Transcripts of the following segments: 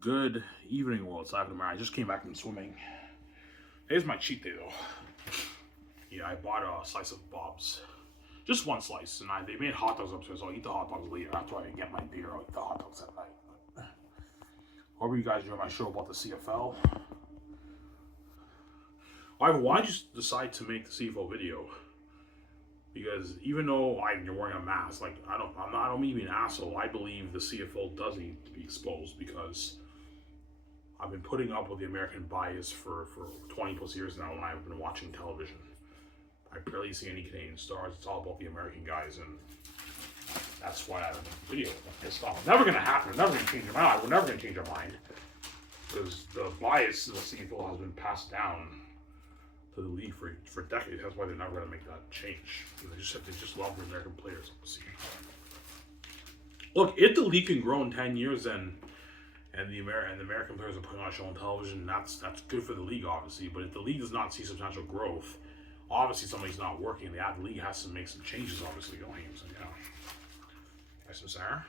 Good evening, world. Side of America. I just came back from swimming. Here's my cheat day, though. Yeah, I bought a slice of Bob's. Just one slice, and they made hot dogs upstairs, so I'll eat the hot dogs later. After I get my beer, I'll eat the hot dogs at night. But, hope you guys enjoy my show about the CFL. Why did you decide to make the CFL video? Because even though you're wearing a mask, I don't mean to be an asshole. I believe the CFL does need to be exposed because I've been putting up with the American bias for 20 plus years now when I've been watching television. I barely see any Canadian stars. It's all about the American guys, and that's why I have a video. I'm pissed off. Never gonna happen. We're never gonna change our mind. We're never gonna change our mind because the bias of the CFL has been passed down to the league for decades. That's why they're never gonna make that change. They just love the American players. Look, if the league can grow in 10 years, then and the American players are putting on a show on television, that's good for the league, obviously. But if the league does not see substantial growth, obviously somebody's not working. The league has to make some changes, obviously. Going, so yeah. Nice and Sarah.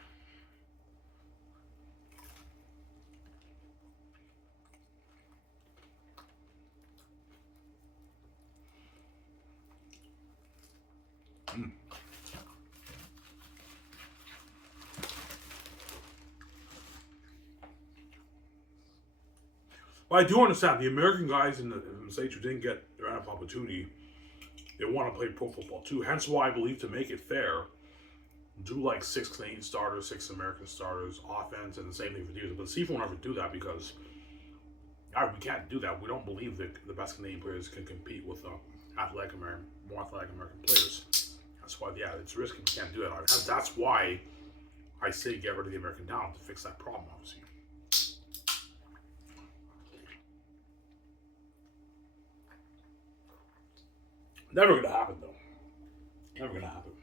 Well, I do understand the American guys in the States who didn't get their enough opportunity, they want to play pro football too. Hence why I believe to make it fair, do like 6 Canadian starters, 6 American starters, offense, and the same thing for defense. But CFL will never do that because we can't do that. We don't believe that the best Canadian players can compete with more athletic American players. That's why, yeah, it's risky. We can't do that. That's why I say get rid of the American talent to fix that problem, obviously. Never gonna happen, though. Never gonna happen.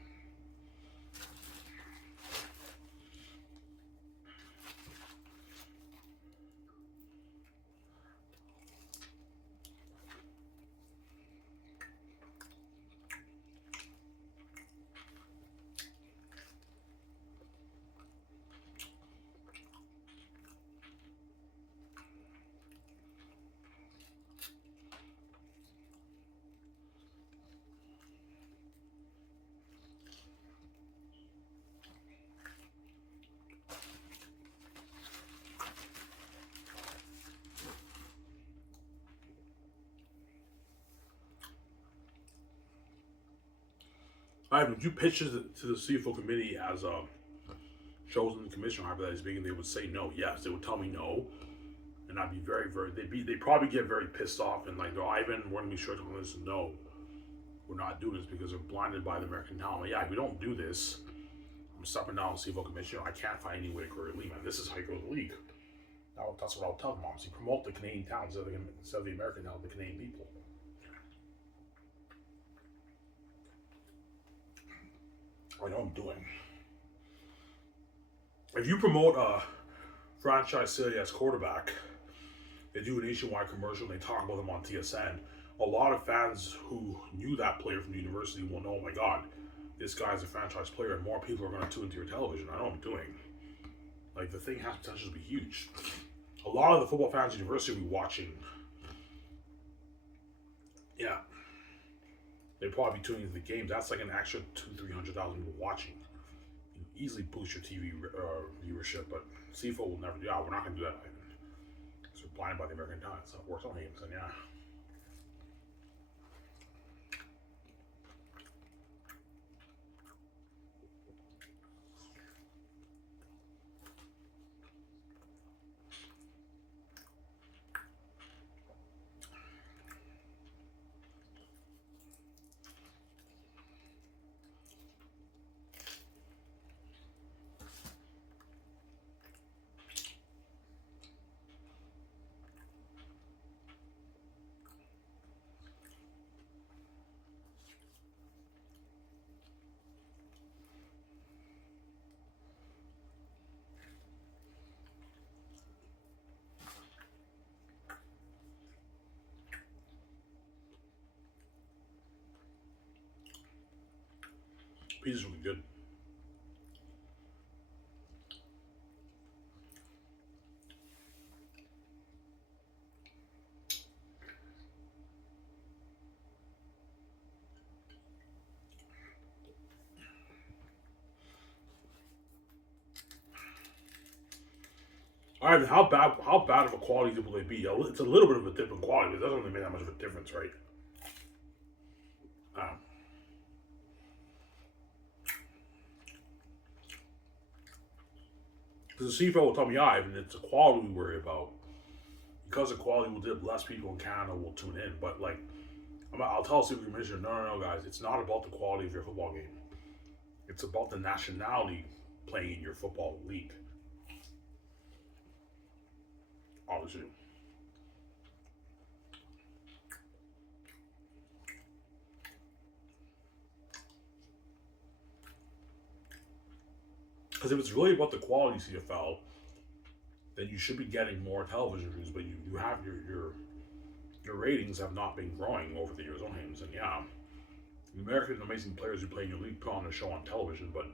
Would you pitch to the CFO committee as a chosen commissioner, however that is speaking, they would say no. Yes, they would tell me no, and I'd be they'd probably get very pissed off and like, Ivan, we're gonna be sure to listen. No, we're not doing this because they're blinded by the American talent. Yeah, if we don't do this, I'm stepping down as CFO commissioner. I can't find any way to career leave, and this is how you grow the league. That's what I'll tell them. Obviously, promote the Canadian talent instead of the American talent, the Canadian people. I know I'm doing. If you promote a franchise City as quarterback, they do a nationwide commercial and they talk about them on TSN. A lot of fans who knew that player from the university will know, oh my god, this guy's a franchise player, and more people are going to tune into your television. I know what I'm doing. Like, the thing has potential to be huge. A lot of the football fans at the university will be watching. Yeah. They'd probably be tuning into the games. That's like an extra 300,000 people watching. You easily boost your TV viewership, but CFO will never do that. We're not going to do that. Because we're blinded by the American talent. So it works on games, and yeah. Pizza's really good. All right, how bad of a quality dip will they be? It's a little bit of a dip in quality, but it doesn't really make that much of a difference, right? Um, Because the CFL will tell me, yeah, and it's the quality we worry about. Because the quality will dip, less people in Canada will tune in. But like, I'll tell the super commissioner, no, guys, it's not about the quality of your football game. It's about the nationality playing in your football league. Obviously, because if it's really about the quality CFL, then you should be getting more television views. But you have your ratings have not been growing over the years on him. And yeah, the American amazing players who play in your league put on a show on television, but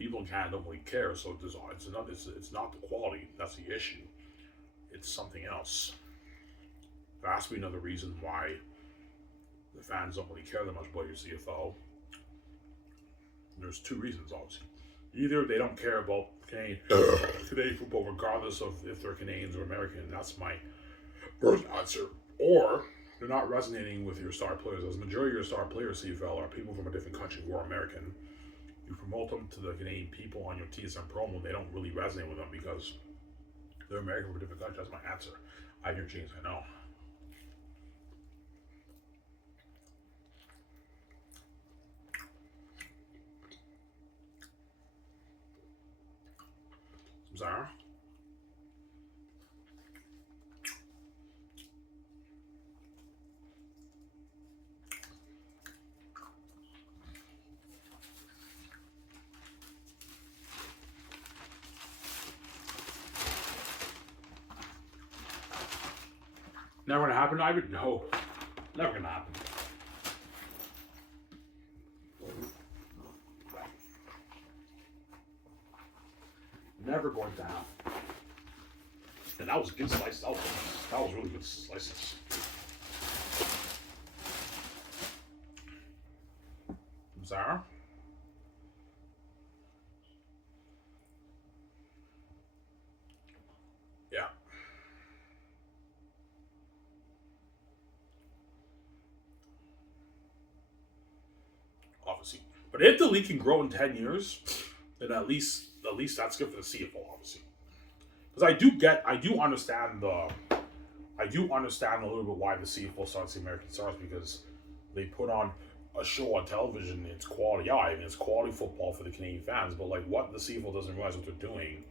people in Canada don't really care. So it's not the quality that's the issue. It's something else. There has to be another reason why the fans don't really care that much about your CFL. There's two reasons, obviously. Either they don't care about Canadian football, regardless of if they're Canadians or American. That's my first answer. Or they're not resonating with your star players. As the majority of your star players, CFL, are people from a different country who are American. You promote them to the Canadian people on your TSM promo, they don't really resonate with them because they're American from a different country. That's my answer. I hear James, I know. Zara? Never gonna happen, Ivan? No. Never gonna happen. Never going to happen. And that was a good slice. That was really good slices. Zara? Yeah. Obviously. But if the league can grow in 10 years, then at least that's good for the CFL, obviously. Because I do understand a little bit why the CFL starts the American Stars because they put on a show on television. It's quality, yeah, I mean it's quality football for the Canadian fans. But like, what the CFL doesn't realize what they're doing,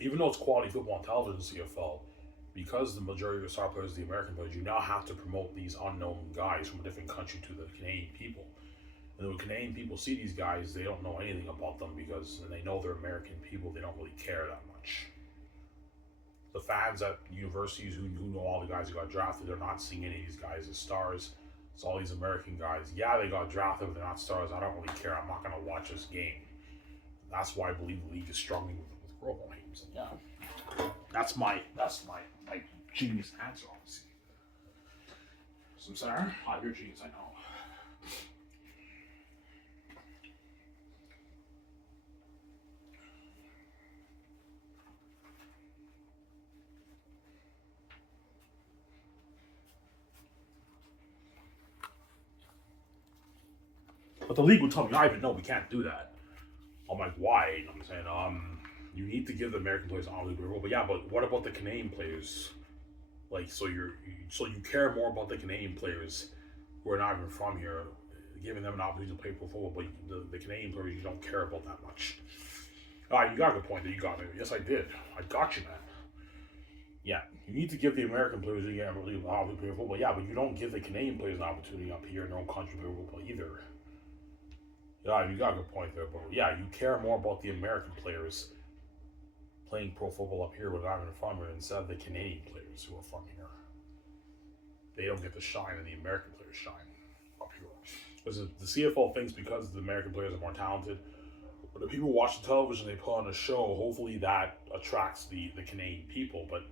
even though it's quality football on television, CFL, because the majority of the star players are the American players, you now have to promote these unknown guys from a different country to the Canadian people. And when Canadian people see these guys, they don't know anything about them because they know they're American people. They don't really care that much. The fans at universities who know all the guys who got drafted, they're not seeing any of these guys as stars. It's all these American guys. Yeah, they got drafted, but they're not stars. I don't really care. I'm not going to watch this game. That's why I believe the league is struggling with global names. And yeah, that's my genius answer, obviously. So I'm sorry, you're genius, I know. But the league would tell me, Ivan, no, we can't do that. I'm like, why? And I'm saying, you need to give the American players an honorary role. But yeah, but what about the Canadian players? Like, so you care more about the Canadian players who are not even from here, giving them an opportunity to play pro football, but the Canadian players you don't care about that much. All right, you got a good point that you got me. Yes, I did. I got you, man. Yeah, you need to give the American players an opportunity to play football. Yeah, but you don't give the Canadian players an opportunity up here in their own country to play football either. Yeah, you got a good point there, but yeah, you care more about the American players playing pro football up here without having from here instead of the Canadian players who are from here. They don't get to shine, and the American players shine up here. Because the CFL thinks because the American players are more talented, when the people watch the television, they put on a show. Hopefully, that attracts the Canadian people. But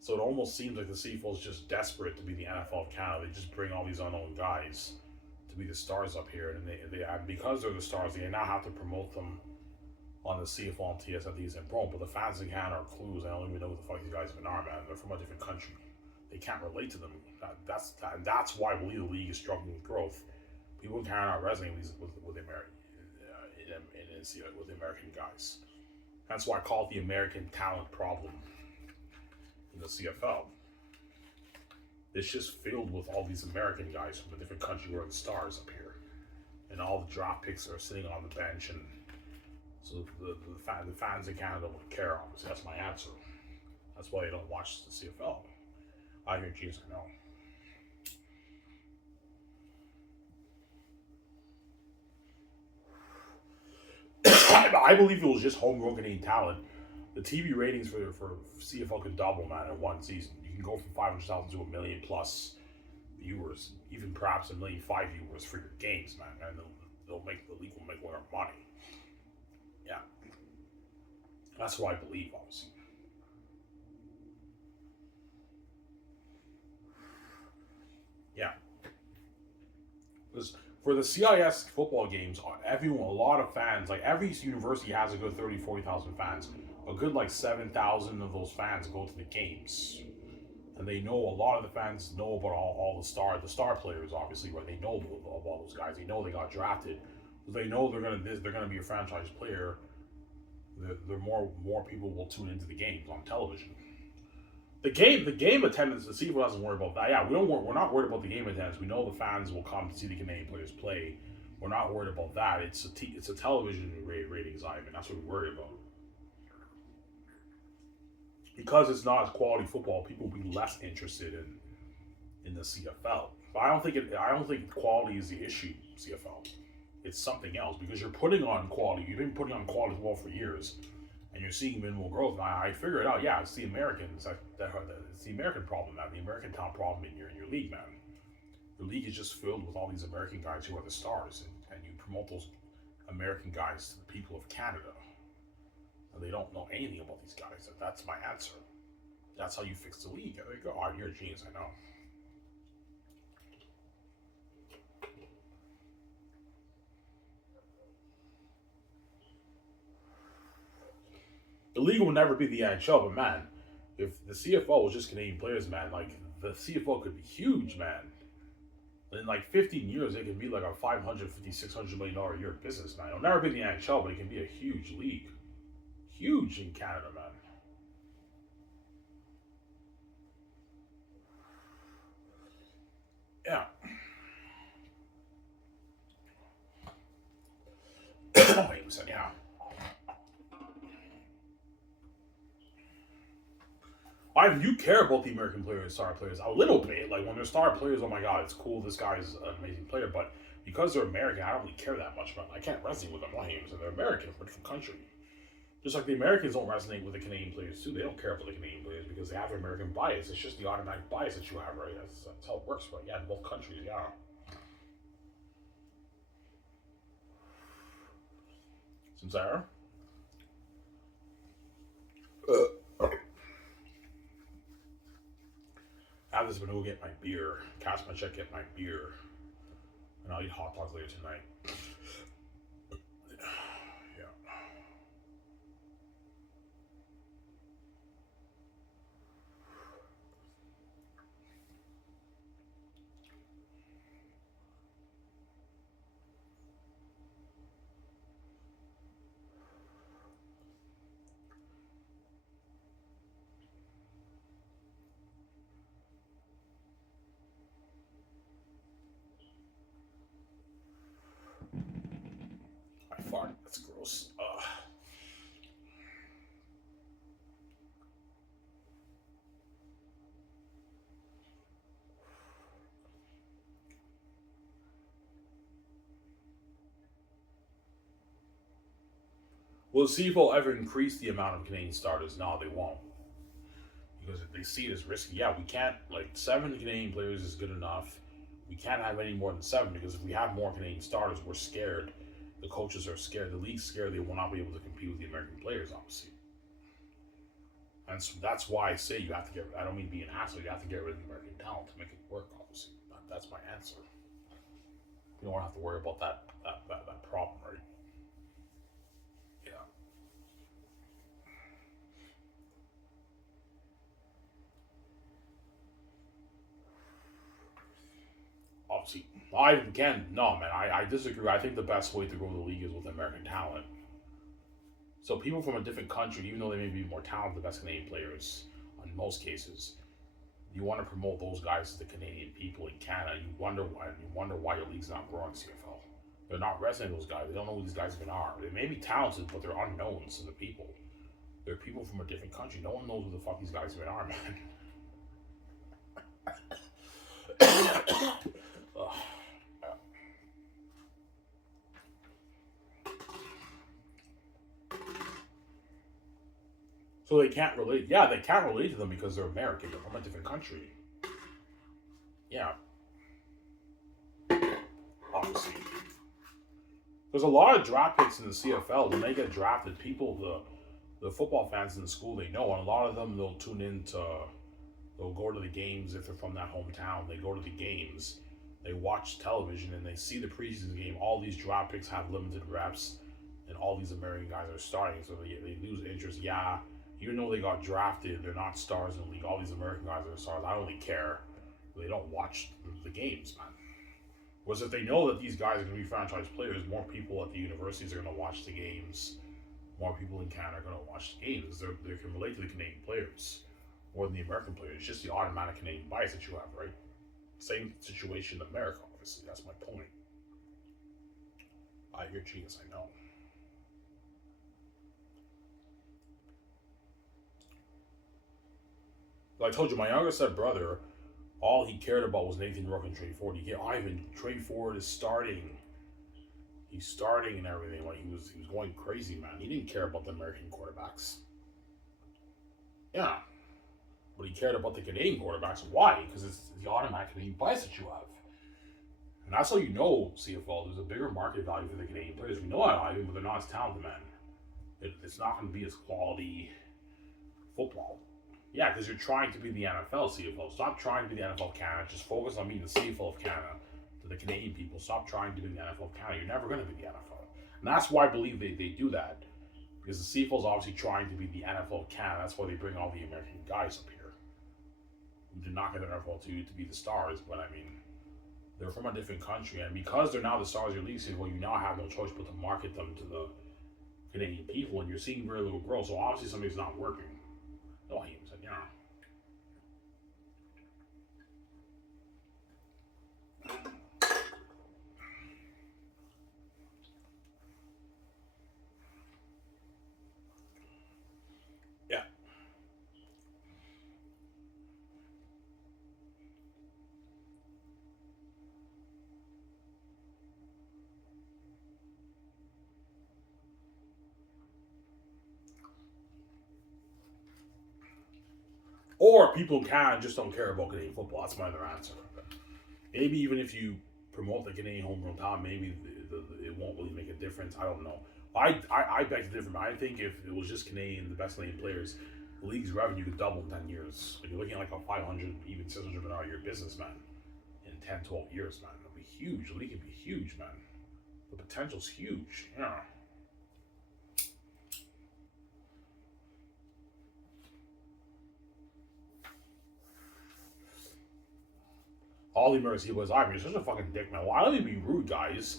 so it almost seems like the CFL is just desperate to be the NFL of Canada. They just bring all these unknown guys to be the stars up here, and they because they're the stars, they now have to promote them on the CFL and TSFDs and Pro, but the fans in Canada are clues. I don't even know who the fuck these guys even are, man. They're from a different country. They can't relate to them. That's why I believe the league is struggling with growth. People in Canada are resonating with the American with the American guys. That's why I call it the American talent problem in the CFL. It's just filled with all these American guys from a different country who are the stars up here, and all the draft picks are sitting on the bench, and so the fans in Canada would care. Obviously, that's my answer. That's why they don't watch the CFL. I hear Jesus, I know. I believe it was just homegrown Canadian talent. The TV ratings for CFL could double, man, in one season. You can go from 500,000 to 1 million plus viewers, even perhaps 1.5 million viewers for your games, man. And the league will make more money. Yeah, that's what I believe, obviously. Yeah, because for the CIS football games, a lot of fans, like every university has a good 30, 40,000 fans. A good like 7,000 of those fans go to the games. And they know, a lot of the fans know about all the star players, obviously, right? They know about all those guys. They know they got drafted. They know they're gonna be a franchise player. They're more people will tune into the games on television. The game attendance, the CFL doesn't worry about that. Yeah, we're not worried about the game attendance. We know the fans will come to see the Canadian players play. We're not worried about that. It's a television ratings item, and that's what we worry about. Because it's not as quality football, people will be less interested in the CFL. But I don't think quality is the issue. CFL, it's something else, because you're putting on quality. You've been putting on quality football for years, and you're seeing minimal growth. And I figure it out. Yeah, it's the Americans. It's the American problem, man. The American talent problem in your league, man. Your league is just filled with all these American guys who are the stars, and you promote those American guys to the people of Canada. And they don't know anything about these guys. That's my answer. That's how you fix the league. There you go. Oh, you're a genius, I know. The league will never be the NHL, but man, if the CFL was just Canadian players, man, like the CFL could be huge, man. In like 15 years, it could be like a $550, $600 million a year business, man. It'll never be the NHL, but it can be a huge league. Huge in Canada, man. Yeah. Wait a second, yeah. You care about the American players, star players, a little bit. Like when they're star players, oh my god, it's cool. This guy's an amazing player. But because they're American, I don't really care that much about them. I can't resonate with them. They're American from a different country. Just like the Americans don't resonate with the Canadian players too. They don't care about the Canadian players because they have American bias. It's just the automatic bias that you have, right? That's how it works. But yeah, in both countries, yeah. Sincere? I have this been go get my beer, cash my check, get my beer, and I'll eat hot dogs later tonight. Yeah. I fart. That's gross. Will the CFL ever increase the amount of Canadian starters? No, they won't. Because they see it as risky. Yeah, we can't, like, 7 Canadian players is good enough. We can't have any more than 7, because if we have more Canadian starters, we're scared. The coaches are scared. The league's scared they will not be able to compete with the American players, obviously. And so that's why I say you have to I don't mean to be an asshole, you have to get rid of the American talent to make it work, obviously. That's my answer. You don't have to worry about that problem, right? Yeah. No, man, I disagree. I think the best way to grow the league is with American talent. So people from a different country, even though they may be more talented, the best Canadian players, in most cases, you want to promote those guys to the Canadian people in Canada. You wonder why your league's not growing, CFL. They're not resonating with those guys. They don't know who these guys even are. They may be talented, but they're unknowns to the people. They're people from a different country. No one knows who the fuck these guys even are, man. Ugh. So they can't relate. Yeah, they can't relate to them because they're American. They're from a different country. Yeah, obviously. There's a lot of draft picks in the CFL. When they get drafted, the football fans in the school, they know, and a lot of them they'll tune in to, they'll go to the games if they're from that hometown. They go to the games, they watch television, and they see the preseason game. All these draft picks have limited reps, and all these American guys are starting, so they lose interest. Yeah, even though they got drafted, they're not stars in the league. All these American guys are stars. I don't really care. They don't watch the games, man. Was if they know that these guys are going to be franchise players, more people at the universities are going to watch the games. More people in Canada are going to watch the games. They can relate to the Canadian players more than the American players. It's just the automatic Canadian bias that you have, right? Same situation in America, obviously. That's my point. You're genius, I know. But I told you, my younger step brother, all he cared about was Nathan Rook and Trey Ford. He get Ivan, Trey Ford is starting. He's starting and everything. Like he was going crazy, man. He didn't care about the American quarterbacks. Yeah. But he cared about the Canadian quarterbacks. Why? Because it's the automatic Canadian bias that you have. And that's how you know, CFL, there's a bigger market value for the Canadian players. We know that, Ivan, but they're not as talented, man. It's not going to be as quality football. Yeah, because you're trying to be the NFL CFL. Stop trying to be the NFL of Canada. Just focus on being the CFL of Canada. To the Canadian people, stop trying to be the NFL of Canada. You're never going to be the NFL. And that's why I believe they do that. Because the CFL is obviously trying to be the NFL of Canada. That's why they bring all the American guys up here. Who did not get the NFL to be the stars. But I mean, they're from a different country. And because they're now the stars of your league, well, you now have no choice but to market them to the Canadian people. And you're seeing very little growth. So obviously something's not working. No, he said, yeah. Yeah. Or people can just don't care about Canadian football. That's my other answer. Maybe even if you promote the Canadian homegrown talent, maybe it won't really make a difference. I don't know. I beg to differ. I think if it was just Canadian, the best Canadian players, the league's revenue could double in 10 years. But you're looking at like a 500, even $600 million a year businessman in 10, 12 years, man. It'll be huge. The league could be huge, man. The potential's huge. Yeah. All the Americans, he was, I mean, you're such a fucking dick, man. Why don't you be rude, guys?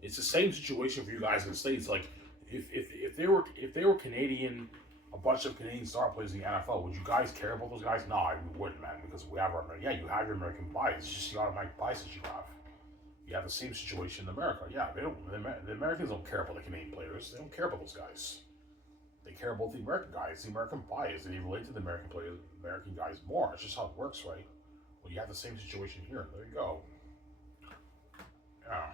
It's the same situation for you guys in the States. Like, if they were Canadian, a bunch of Canadian star players in the NFL, would you guys care about those guys? No, I wouldn't, man, because we have our, yeah, you have your American bias. It's just the automatic bias that you have. You have the same situation in America. Yeah, they don't. The Americans don't care about the Canadian players. They don't care about those guys. They care about the American guys, the American bias. They relate to the American players, American guys more. It's just how it works, right? Well, you have the same situation here. There you go. Yeah.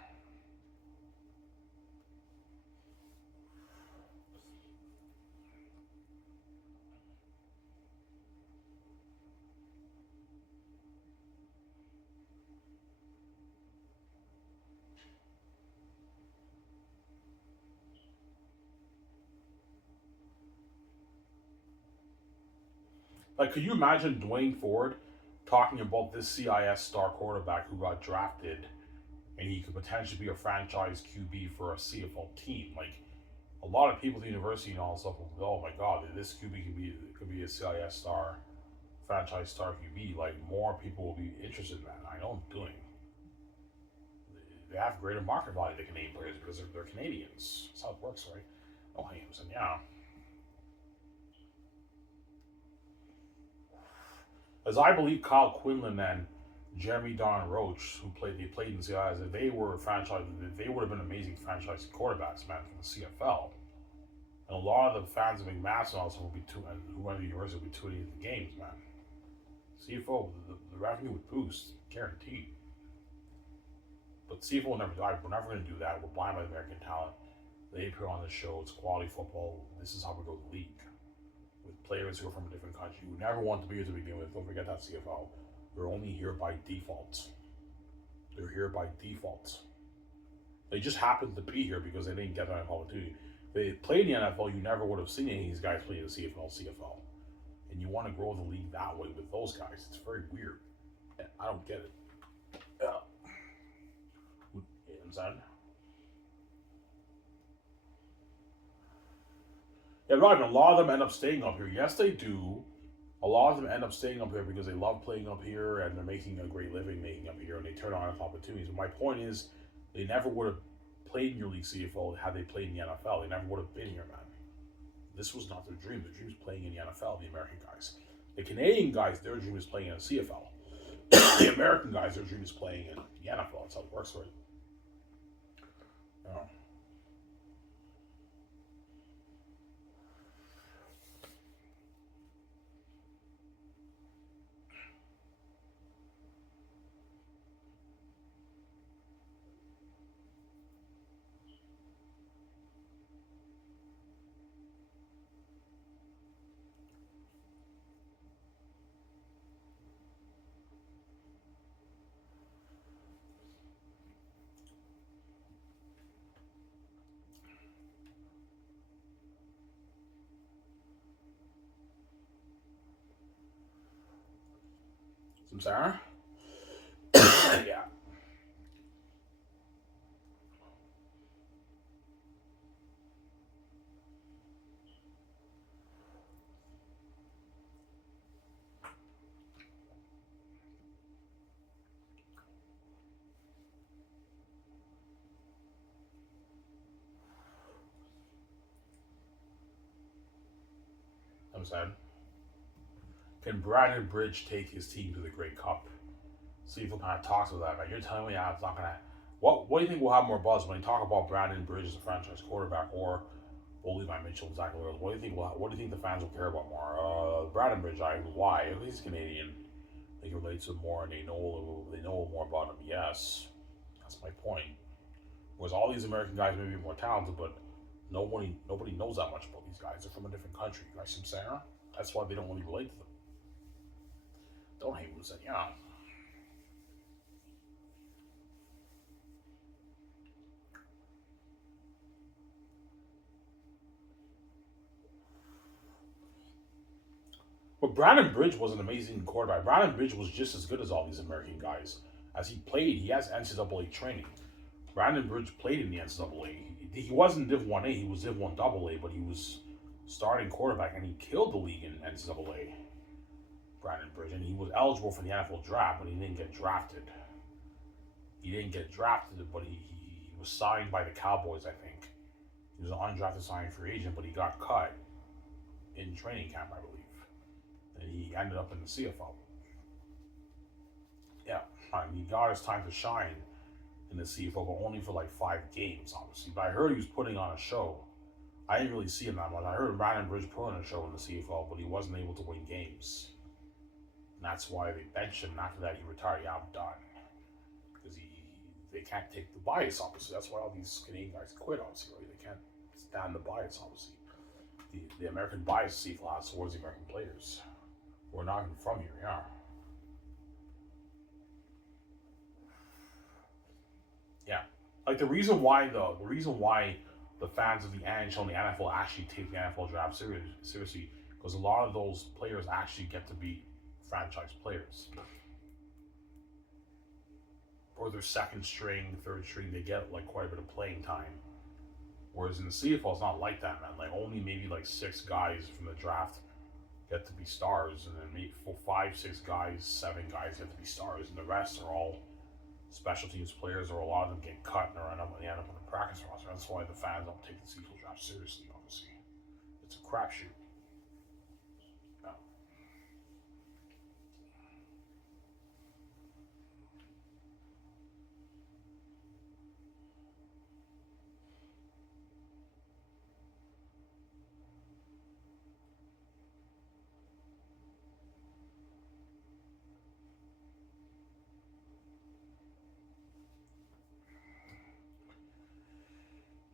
Like, could you imagine Dwayne Ford talking about this CIS star quarterback who got drafted and he could potentially be a franchise QB for a CFL team? Like, a lot of people at the university and all this stuff will go, oh my god, this QB could be a CIS star, franchise star QB. Like, more people will be interested in that. I know I'm doing. they have greater market value, the Canadian players, because they're Canadians. That's how it works, right? Oh, Hames, and yeah. As I believe Kyle Quinlan and Jeremy Don Roach, they played in the CFL, if they were franchise, they would have been amazing franchise quarterbacks, man, for the CFL. And a lot of the fans of McMaster also will be who went to the university will be tuning into the games, man. CFL, the revenue would boost, guaranteed. But CFL will never die. We're never going to do that. We're blind by American talent. They appear on the show. It's quality football. This is how we go to the league. With players who are from a different country who never want to be here to begin with. Don't forget that, CFL. They're only here by default. They're here by default. They just happened to be here because they didn't get that opportunity. If they played in the NFL, you never would have seen any of these guys play in the CFL. And you want to grow the league that way with those guys. It's very weird. I don't get it. Yeah. You know what I'm saying? Yeah, right. A lot of them end up staying up here. Yes, they do. A lot of them end up staying up here because they love playing up here and they're making a great living making up here and they turn on opportunities. But my point is, they never would have played in your league CFL had they played in the NFL. They never would have been here, man. This was not their dream. Their dream was playing in the NFL, the American guys. The Canadian guys, their dream is playing in the CFL. The American guys, their dream is playing in the NFL. That's how it works, right? Yeah. Some Sarah? Yeah. I'm sad. Can Brandon Bridge take his team to the Grey Cup? See if we kind of talks about that, man. You're telling me it's not gonna. What do you think will have more buzz when you talk about Brandon Bridge as a franchise quarterback or Levi Mitchell and Zach Lewis? What do you think? What do you think the fans will care about more? Brandon Bridge, why? He's Canadian. They can relate to him more, and they know more about him. Yes, that's my point. Whereas all these American guys may be more talented, but nobody knows that much about these guys. They're from a different country. You guys see what I'm saying? That's why they don't really relate to them. Don't hate what said, yeah. But Brandon Bridge was an amazing quarterback. Brandon Bridge was just as good as all these American guys. As he played, he has NCAA training. Brandon Bridge played in the NCAA. He wasn't Div 1A, he was Div 1 AA, but he was starting quarterback and he killed the league in NCAA. Brandon Bridge. And he was eligible for the NFL draft, but he didn't get drafted. He didn't get drafted, but he was signed by the Cowboys, I think. He was an undrafted signing free agent, but he got cut in training camp, I believe. And he ended up in the CFL. Yeah, he got his time to shine in the CFL, but only for like 5 games, obviously. But I heard he was putting on a show. I didn't really see him that much. I heard Brandon Bridge put on a show in the CFL, but he wasn't able to win games. And that's why they benched him. And after that, he retired. Yeah, I'm done. Because they can't take the bias, obviously. That's why all these Canadian guys quit, obviously. Right? They can't stand the bias, obviously. The American bias CFL has towards the American players. We're not even from here, yeah. Yeah. Like the reason why the fans of the NHL and the NFL actually take the NFL draft seriously, because a lot of those players actually get to be franchise players. Or their second string, third string, they get like quite a bit of playing time. Whereas in the CFL, it's not like that, man. Like only maybe like 6 guys from the draft get to be stars, and then maybe 5, 6 guys, 7 guys get to be stars, and the rest are all special teams players, or a lot of them get cut and they end up on the practice roster. That's why the fans don't take the CFL draft seriously. Obviously, it's a crapshoot. Yeah.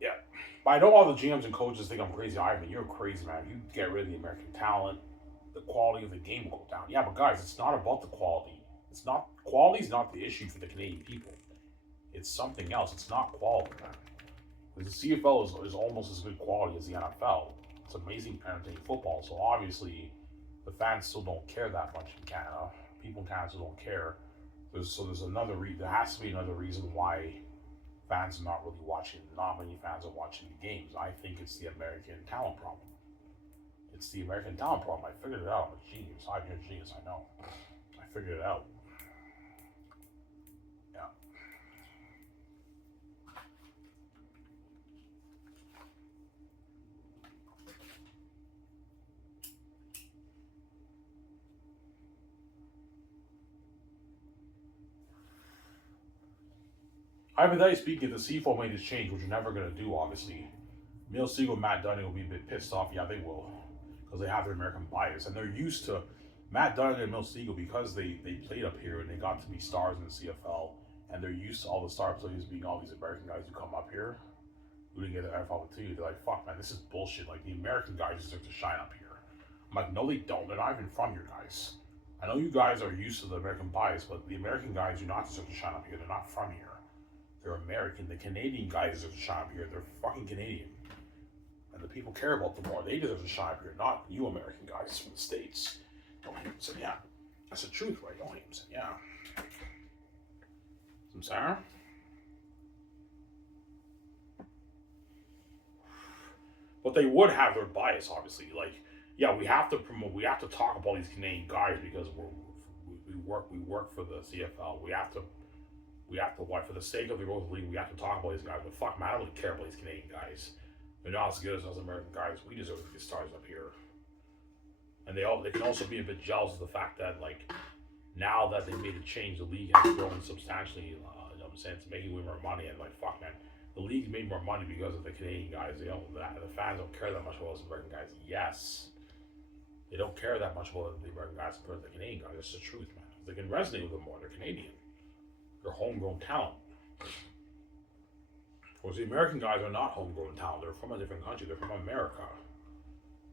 Yeah. But I know all the GMs and coaches think I'm crazy. Ivan, you're crazy, man. You get rid of the American talent, the quality of the game will go down. Yeah, but guys, it's not about the quality. It's not quality is not the issue for the Canadian people. It's something else. It's not quality, man. Because the CFL is almost as good quality as the NFL. It's amazing entertaining football. So obviously, the fans still don't care that much in Canada. People in Canada still don't care. There's another there has to be another reason why fans are not really watching. Not many fans are watching the games. I think it's the American talent problem. It's the American talent problem. I figured it out. I'm a genius. I'm a genius. I know. I figured it out. Yeah. Hypothetically speaking, if the CFO made this change, which you're never going to do, obviously, Neil Siegel and Matt Dunning will be a bit pissed off. Yeah, they will. Because they have their American bias. And they're used to Matt Dunning and Neil Siegel because they played up here and they got to be stars in the CFL. And they're used to all the star players being all these American guys who come up here who didn't get an NFL opportunity. They're like, fuck, man, this is bullshit. Like, the American guys deserve to shine up here. I'm like, no, they don't. They're not even from here, guys. I know you guys are used to the American bias, but the American guys do not deserve to shine up here. They're not from here. They're American. The Canadian guys deserve to shine up here. They're fucking Canadian. And the people care about them more. They deserve to shine up here, not you American guys from the States. Don't hate him, said, yeah. That's the truth, right? Don't hate him, said, yeah. Some Sarah? But they would have their bias, obviously. Like, yeah, we have to promote. We have to talk about these Canadian guys because we work for the CFL. We have to why, for the sake of the growth of the league, we have to talk about these guys. But fuck, man, I don't really care about these Canadian guys. They're not as good as those American guys. We deserve to get stars up here. And they can also be a bit jealous of the fact that, like, now that they made a change, the league has grown substantially. You know what I'm saying? It's making way more money. And, like, fuck, man, the league's made more money because of the Canadian guys. The fans don't care that much about those American guys. Yes, they don't care that much about the American guys compared to the Canadian guys. That's the truth, man. They can resonate with them more. They're Canadian. They're homegrown talent. Whereas the American guys are not homegrown talent. They're from a different country. They're from America.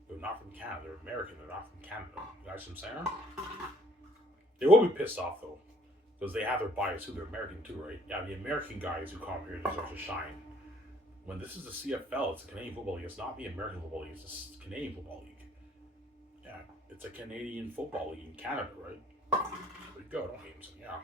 They're not from Canada. They're American. They're not from Canada. You guys what I'm saying? They will be pissed off, though, because they have their bias too. They're American too, right? Yeah, the American guys who come here deserve to shine. When this is the CFL, it's a Canadian Football League. It's not the American Football League. It's the Canadian Football League. Yeah, it's a Canadian Football League in Canada, right? There you go. Don't hate him. Yeah.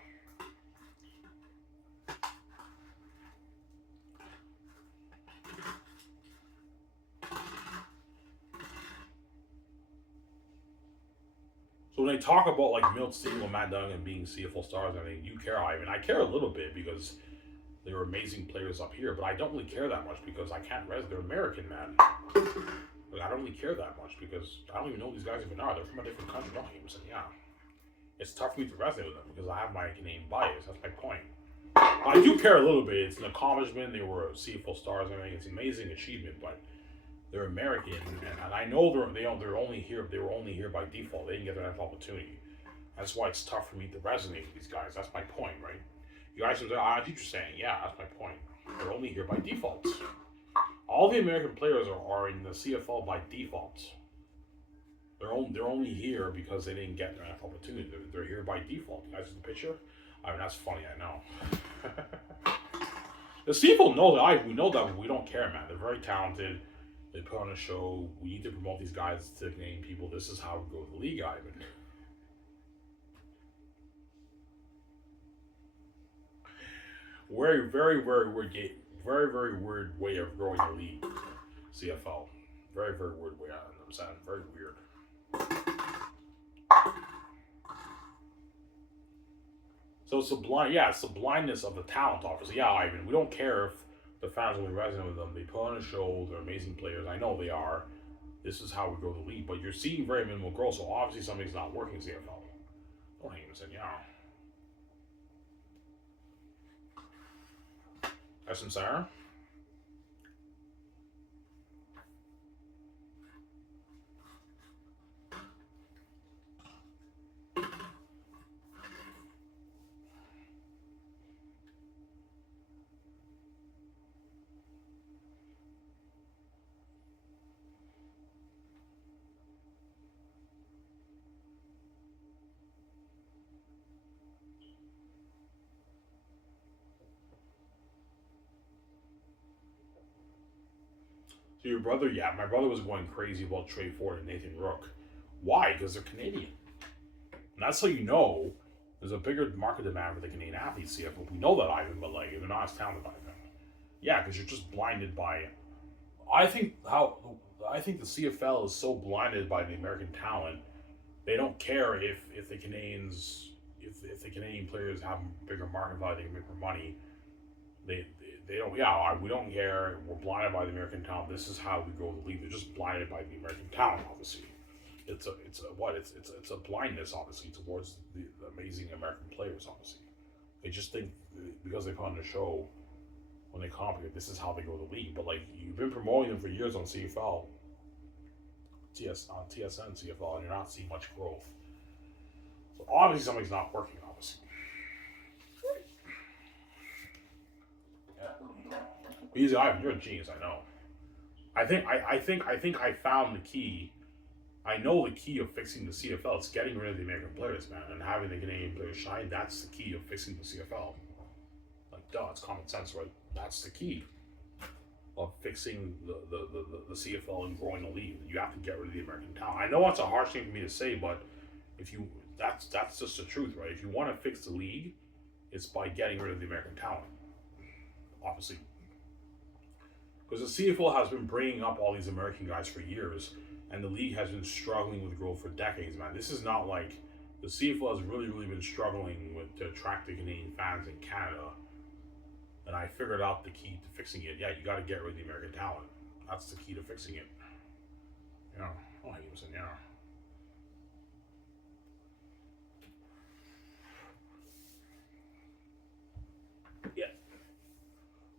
So when they talk about like Milt Steele and Matt Dunn and being CFL stars, I mean, you care. I mean, I care a little bit because they were amazing players up here, but I don't really care that much because I can't they're American, man. Like, I don't really care that much because I don't even know these guys even are. They're from a different country, don't you? So yeah, it's tough for me to resonate with them because I have my Canadian bias. That's my point. But I do care a little bit. It's an accomplishment. They were CFL stars. I mean, it's an amazing achievement, but they're American, and I know they're only here. They were only here by default. They didn't get their NFL opportunity. That's why it's tough for me to resonate with these guys. That's my point, right? You guys, I get what you're saying. Yeah, that's my point. They're only here by default. All the American players are in the CFL by default. They're only here because they didn't get their NFL opportunity. They're here by default. You guys see the picture? I mean, that's funny. I know. The CFL knows that. We know that, but we don't care, man. They're very talented. They put on a show. We need to promote these guys to Canadian people. This is how we go with the league, Ivan. Very, very, very weird game. Very, very weird way of growing the league. CFL. Very, very weird way. I don't know what I'm saying. Very weird. So it's the blind, yeah, it's the blindness of the talent. Obviously, yeah. I mean, we don't care if the fans will be resonant with them. They put on a show. They're amazing players. I know they are. This is how we grow the league. But you're seeing very minimal growth. So obviously something's not working in CFL. Don't hang us in, yeah. SM Sarah. So your brother, yeah, my brother was going crazy about Trey Ford and Nathan Rook. Why? Because they're Canadian. And that's how you know there's a bigger market demand for the Canadian athletes. CFL. We know that, Ivan, but like they're not as talented, Ivan. Yeah, because you're just blinded by. I think how I think the CFL is so blinded by the American talent. They don't care if the Canadians if the Canadian players have bigger market value, they can make more money. They don't. Yeah, we don't care. We're blinded by the American talent. This is how we grow the league. They're just blinded by the American talent. Obviously, it's a blindness obviously towards the amazing American players. Obviously, they just think because they put on the show when they compete, this is how they grow the league. But like you've been promoting them for years on CFL, on TSN, CFL, and you're not seeing much growth. So obviously something's not working. Obviously. Easy, Ivan, you're a genius. I know. I think I found the key. I know the key of fixing the CFL. It's getting rid of the American players, man, and having the Canadian players shine. That's the key of fixing the CFL. Like, duh, it's common sense, right? That's the key of fixing the CFL and growing the league. You have to get rid of the American talent. I know it's a harsh thing for me to say, but if you that's just the truth, right? If you want to fix the league, it's by getting rid of the American talent. Obviously, because the CFL has been bringing up all these American guys for years, and the league has been struggling with growth for decades, man. This is not like the CFL has really been struggling with to attract the Canadian fans in Canada. And I figured out the key to fixing it. Yeah, you got to get rid of the American talent. That's the key to fixing it. Yeah, oh, he was in, yeah. Yeah.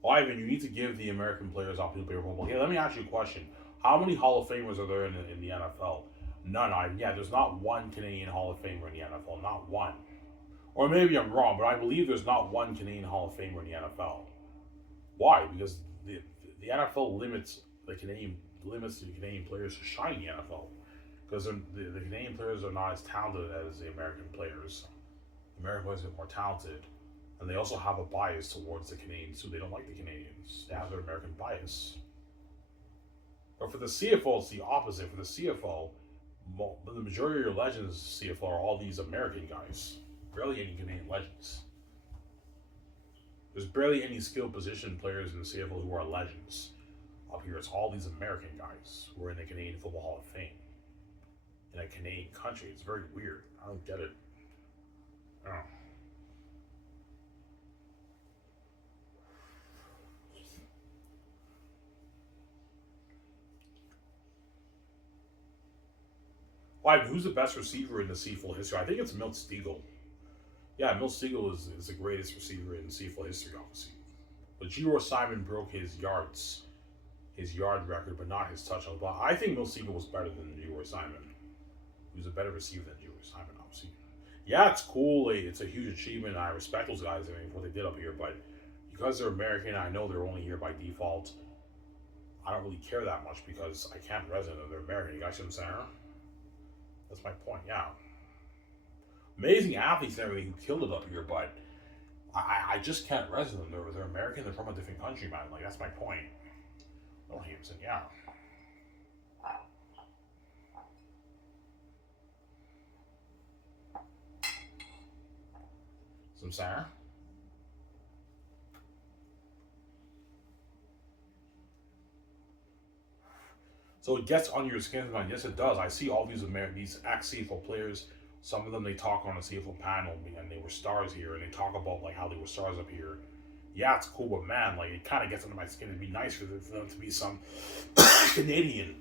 Well, Ivan, you need to give the American players opportunity to play football. Hey, let me ask you a question. How many Hall of Famers are there in the NFL? None, Ivan. Yeah, there's not one Canadian Hall of Famer in the NFL. Not one. Or maybe I'm wrong, but I believe there's not one Canadian Hall of Famer in the NFL. Why? Because the NFL limits the Canadian players to shine in the NFL. Because the Canadian players are not as talented as the American players. The American players are more talented, and they also have a bias towards the Canadians too. They don't like the Canadians. They have their American bias. But for the CFL, it's the opposite. For the CFL, the majority of your legends CFL are all these American guys. Barely any Canadian legends. There's barely any skilled position players in the CFL who are legends. Up here, it's all these American guys who are in the Canadian Football Hall of Fame. In a Canadian country. It's very weird. I don't get it. Oh. Why? Who's the best receiver in the CFL history? I think it's Milt Stegall. Yeah, Milt Stegall is the greatest receiver in CFL history, obviously. But Leroy Simon broke his yard record, but not his touchdowns. But I think Milt Stegall was better than Leroy Simon. He was a better receiver than Leroy Simon, obviously. Yeah, it's cool. It's a huge achievement. I respect those guys. I mean, what they did up here, but because they're American, I know they're only here by default. I don't really care that much because I can't resonate with they're American. You guys see what I'm saying? That's my point. Yeah, amazing athletes and everything who killed it up here, but I just can't resonate them. They're American. They're from a different country, man. Like that's my point. Oh, he was saying, yeah. Some Sarah. So it gets on your skin, man. Yes, it does. I see all these these ex-CFL players Some of them they talk on a CFL panel and they were stars here, and they talk about like how they were stars up here. Yeah, it's cool, but man, like it kind of gets under my skin. It'd be nice for them to be some Canadian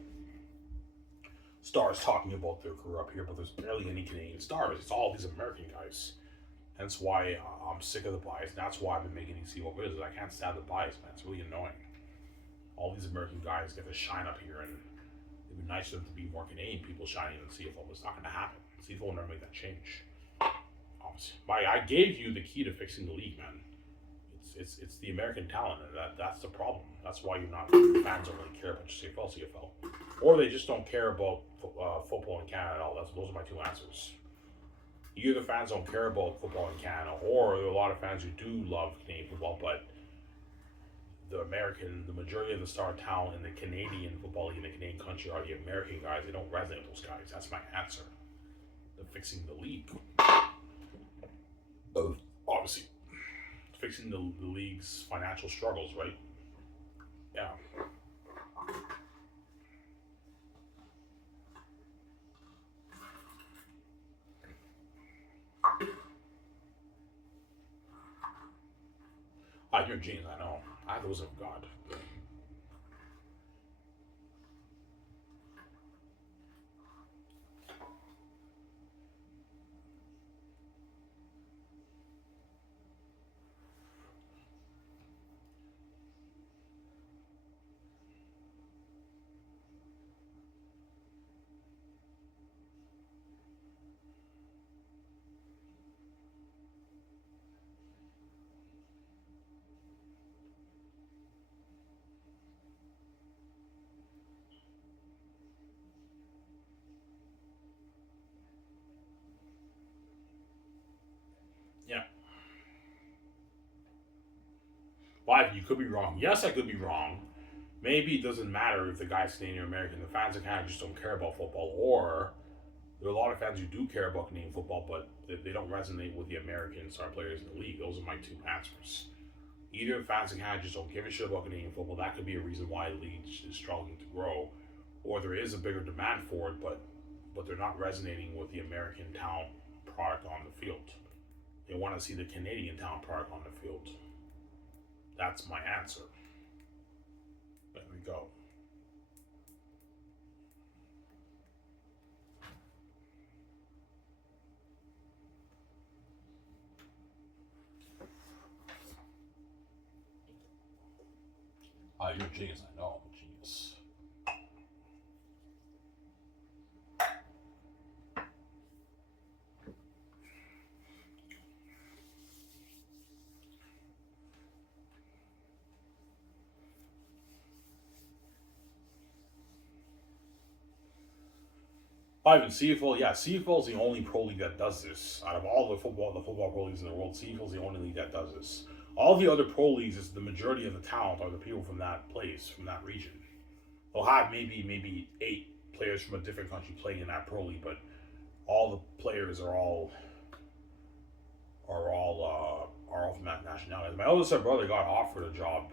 stars talking about their career up here, but there's barely any Canadian stars. It's all these American guys. Hence why I'm sick of the bias. That's why I've been making these CFL videos. I can't stand the bias, man. It's really annoying. All these American guys get to shine up here, and it'd be nice for them to be more Canadian people shining in the CFL, but it's not going to happen. CFL will never make that change. I gave you the key to fixing the league, man. It's the American talent, and that's the problem. That's why fans don't really care about CFL, or they just don't care about football in Canada at all. Those are my two answers. Either the fans don't care about football in Canada, or there are a lot of fans who do love Canadian football, but the majority of the star talent in the Canadian football league in the Canadian country are the American guys. They don't resonate with those guys. That's my answer. The fixing the league. Obviously, fixing the league's financial struggles, right? Yeah. You're a genius, I know. I those of God. Yeah. But you could be wrong. Yes, I could be wrong. Maybe it doesn't matter if the guy's Canadian or American. The fans of Canada just don't care about football. Or there are a lot of fans who do care about Canadian football, but they don't resonate with the American star players in the league. Those are my two answers. Either fans of Canada just don't give a shit about Canadian football. That could be a reason why the league is struggling to grow. Or there is a bigger demand for it, but they're not resonating with the American talent product on the field. They want to see the Canadian talent product on the field. That's my answer. There we go. You're a genius, I know. I'm a genius. Ivan, CFL, yeah, CFL is the only pro league that does this. Out of all the football pro leagues in the world, CFL is the only league that does this. All the other pro leagues, is the majority of the talent are the people from that place, from that region. They'll have maybe 8 players from a different country playing in that pro league, but all the players are all from that nationality. My older brother got offered a job.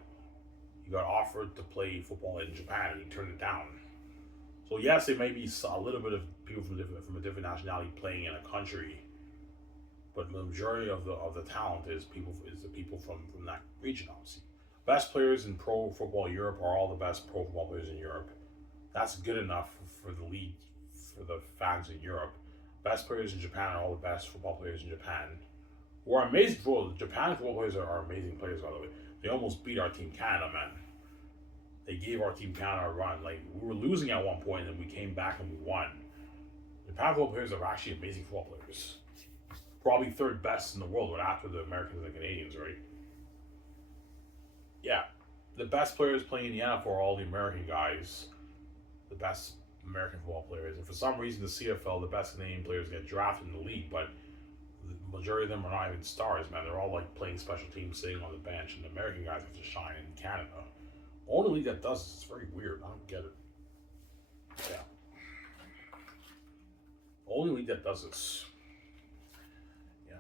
He got offered to play football in Japan, and he turned it down. So yes, there may be a little bit of people from a different nationality playing in a country, but the majority of the talent is the people from that region. Obviously, best players in pro football Europe are all the best pro football players in Europe. That's good enough for the league, for the fans in Europe. Best players in Japan are all the best football players in Japan. We're amazing football. Japan football players are amazing players, by the way. They almost beat our team Canada, man. They gave our team Canada a run. Like, we were losing at one point, and we came back and we won. Japan football players are actually amazing football players. Probably third best in the world, but after the Americans and the Canadians, right? Yeah. The best players playing in the NFL are all the American guys. The best American football players. And for some reason, the CFL, the best Canadian players get drafted in the league, but the majority of them are not even stars, man. They're all like playing special teams, sitting on the bench, and the American guys have to shine in Canada. Only league that does this. It's very weird. I don't get it. Yeah. Only league that does this. Yeah.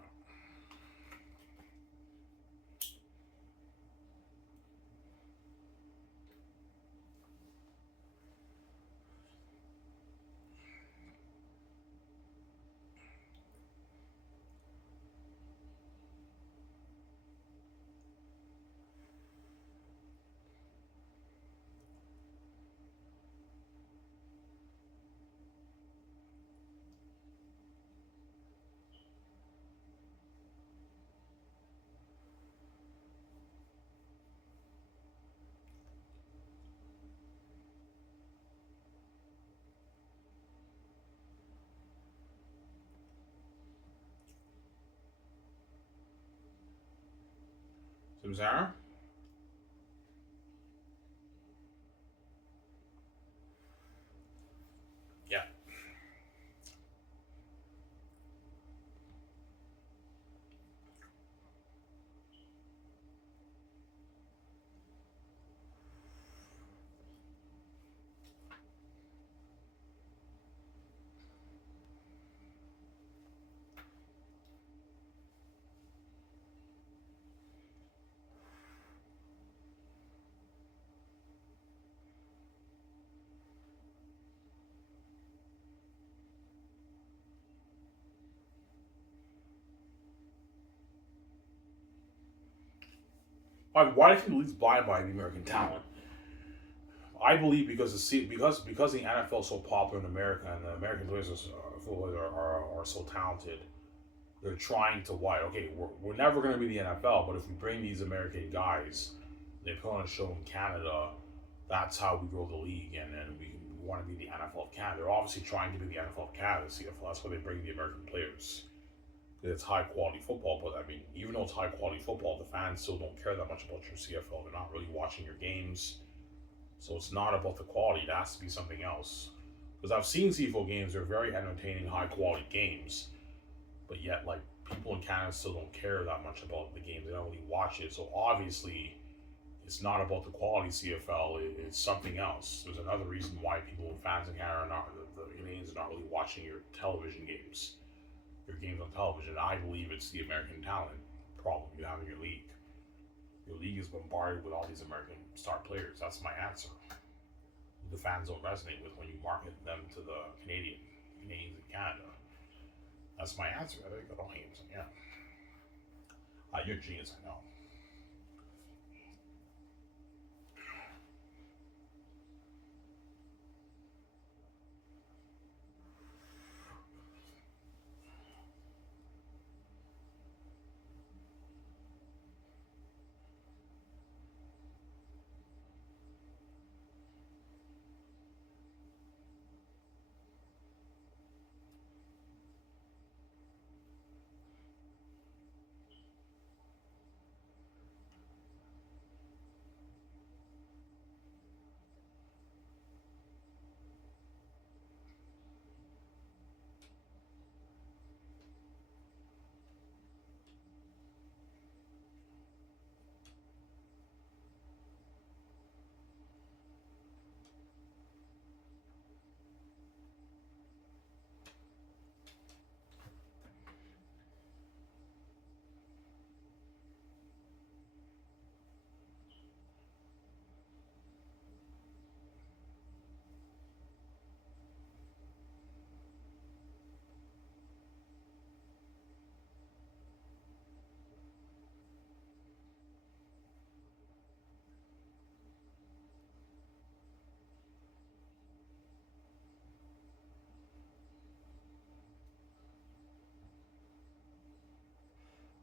Sarah? Yeah. Why do you think the league's blind by the American talent? I believe because the NFL is so popular in America and the American players are so talented, they're trying to what? Okay, we're never going to be the NFL, but if we bring these American guys, they put on a show in Canada, that's how we grow the league, and then we want to be the NFL of Canada. They're obviously trying to be the NFL of Canada, CFL. That's why they bring the American players. It's high quality football, but I mean, even though it's high quality football, the fans still don't care that much about your CFL. They're not really watching your games. So it's not about the quality, it has to be something else. Because I've seen CFL games, they're very entertaining, high quality games, but yet, like, people in Canada still don't care that much about the games. They don't really watch it. So obviously, it's not about the quality CFL, it's something else. There's another reason why fans in Canada are not, the Canadians are not really watching your television games, your games on television. I believe it's the American talent problem you have in your league. Your league is bombarded with all these American star players. That's my answer. The fans don't resonate with when you market them to the Canadians in Canada. That's my answer. I think that'll hang him. Yeah. You're a genius, I know.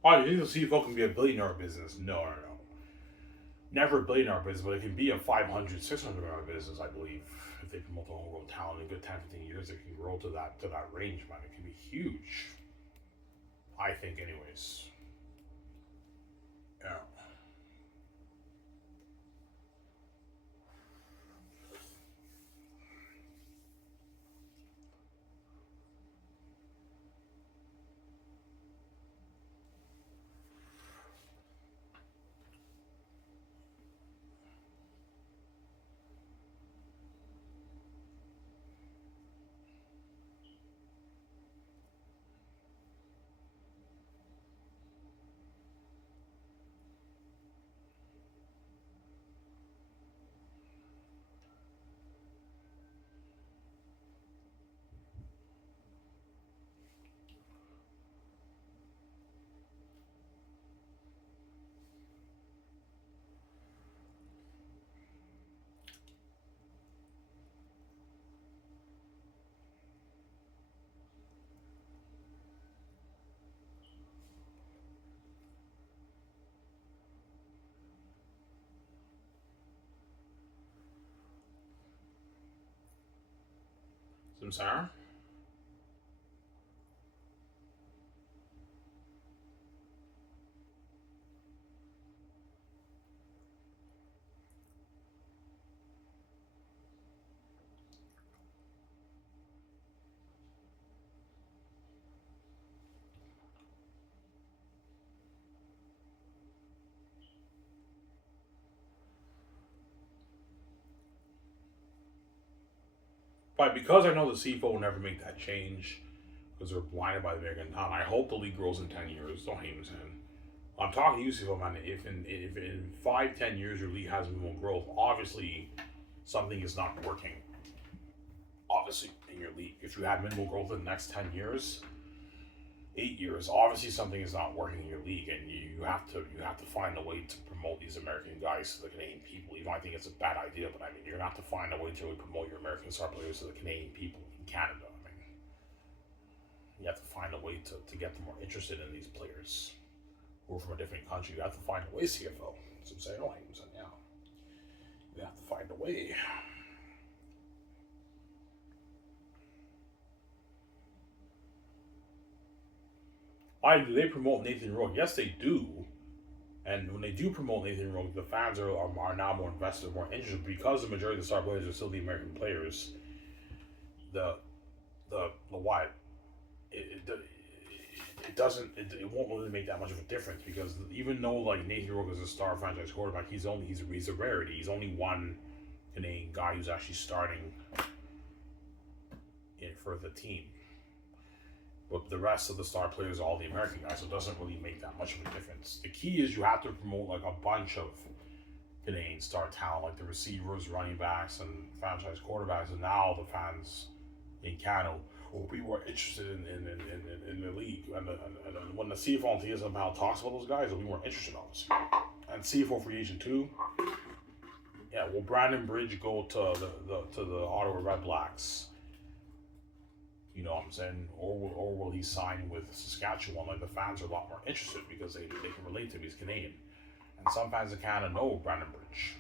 Oh, you think the CFL can be a billion-dollar business? No, no, no. Never a billion-dollar business, but it can be a 500, $600 million business, I believe. If they promote the homegrown talent in a good 10, 15 years, it can grow to that range, man. It can be huge. I think, anyways. Yeah. Samsara? But because I know the CFO will never make that change because they're blinded by the American talent, I hope the league grows in 10 years. Don't hate me, saying. I'm talking to you, CFO, man. If in 5, 10 years your league has minimal growth, obviously something is not working. Obviously, in your league, if you have minimal growth in the next 10 years, 8 years, obviously something is not working in your league, and you have to find a way to promote these American guys to the Canadian people. Even though I think it's a bad idea, but I mean, you're gonna have to find a way to really promote your American star players to the Canadian people in Canada. I mean, you have to find a way to get them more interested in these players who are from a different country. You have to find a way, CFL. That's what I'm saying. Oh, I'm saying, yeah, you have to find a way. Why do they promote Nathan Rourke? Yes, they do. And when they do promote Nathan Rourke, the fans are now more invested, more interested because the majority of the star players are still the American players. The the what it doesn't it won't really make that much of a difference because even though like Nathan Rourke is a star franchise quarterback, he's a rarity. He's only one Canadian guy who's actually starting for the team. But the rest of the star players are all the American guys, so it doesn't really make that much of a difference. The key is you have to promote like a bunch of Canadian star talent, like the receivers, running backs, and franchise quarterbacks, and now the fans in Canada will be more interested in the league. And when the CFL and TSM somehow talks about those guys, they'll be more interested, obviously. And CFL free agent too. Yeah, will Brandon Bridge go to the Ottawa Red Blacks? You know what I'm saying? Or will he sign with Saskatchewan? Like the fans are a lot more interested because they can relate to him. He's Canadian. And some fans in Canada know Brandon Bridge.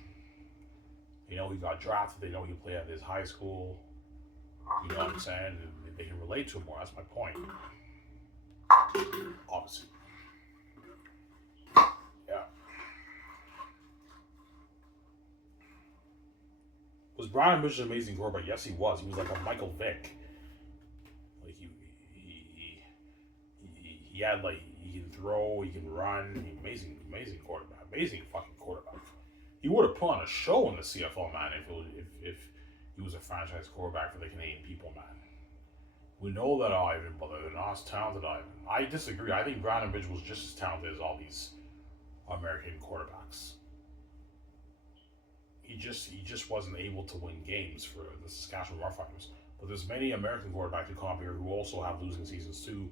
They know he got drafted. They know he played at his high school. You know what I'm saying? And they can relate to him more. That's my point. Obviously. Yeah. Was Brandon Bridge an amazing quarterback? Yes, he was. He was like a Michael Vick. Like he had like he can throw, he can run. Amazing quarterback. Amazing fucking quarterback. He would have put on a show in the CFL, man, if he was a franchise quarterback for the Canadian people, man. We know that Ivan, but they're not as talented Ivan. I disagree. I think Brandon Bridge was just as talented as all these American quarterbacks. He just wasn't able to win games for the Saskatchewan Roughriders. But there's many American quarterbacks who come up here who also have losing seasons too.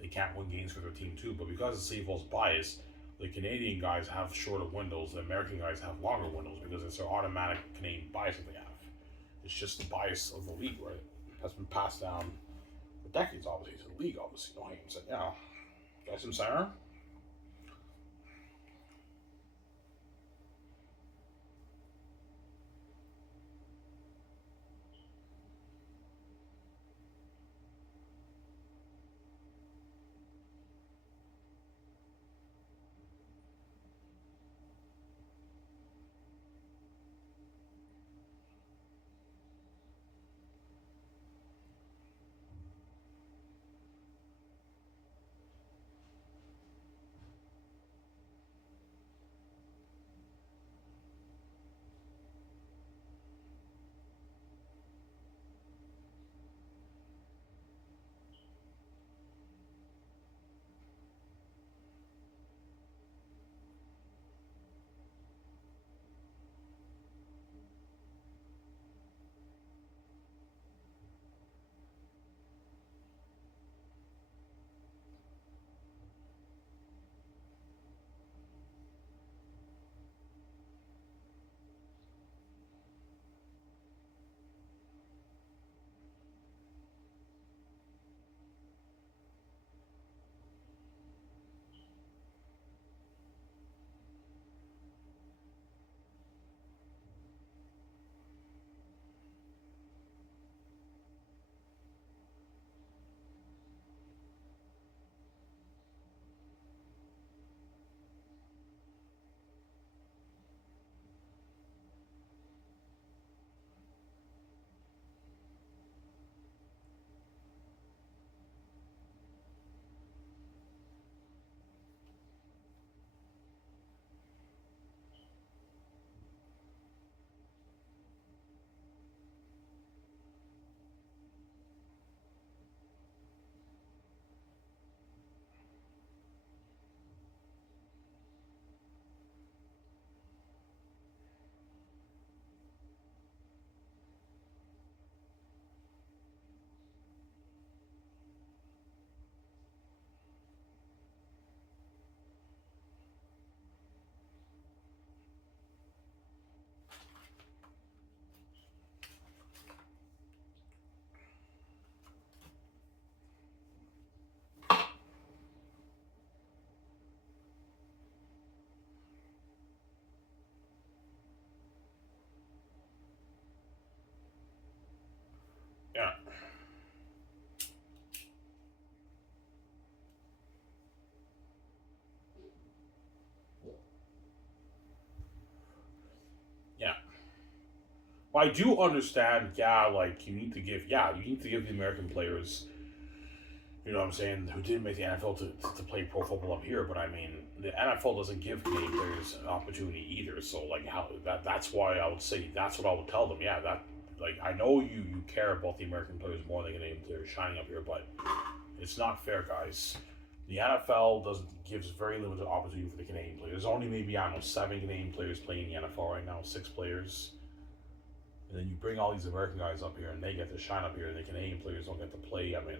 They can't win games for their team too. But because the CFL's biased, the Canadian guys have shorter windows. The American guys have longer windows because it's their automatic Canadian bias that they have. It's just the bias of the league, right? That's been passed down for decades, obviously, to the league, obviously. No, I'm saying, yeah. Guys, I'm saying. I do understand, yeah, like you need to give the American players, you know what I'm saying, who didn't make the NFL to play pro football up here. But I mean, the NFL doesn't give Canadian players an opportunity either. So like how that's why I would say that's what I would tell them. Yeah, that like I know you care about the American players more than Canadian players shining up here, but it's not fair, guys. The NFL doesn't gives very limited opportunity for the Canadian players. There's only maybe I don't know 7 Canadian players playing in the NFL right now, 6 players. And then you bring all these American guys up here and they get to shine up here and the Canadian players don't get to play. I mean,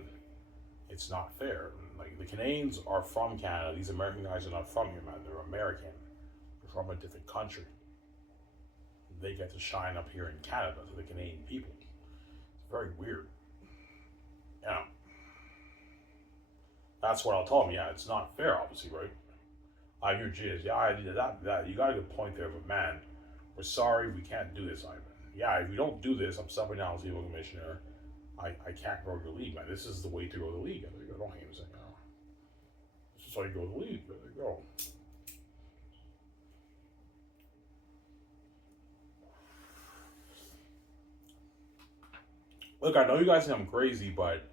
it's not fair. Like the Canadians are from Canada. These American guys are not from here, man. They're American. They're from a different country. They get to shine up here in Canada to the Canadian people. It's very weird. Yeah. That's what I'll tell them. Yeah, it's not fair, obviously, right? I hear Jizz. Yeah, I did that. You got a good point there, but man, we're sorry we can't do this, Ivan. Yeah, if you don't do this, I'm stepping down as legal commissioner. I can't grow your league, man. This is the way to grow the league. There you go. Don't hang yourself now. This is how you grow the league. There you go. Look, I know you guys think I'm crazy, but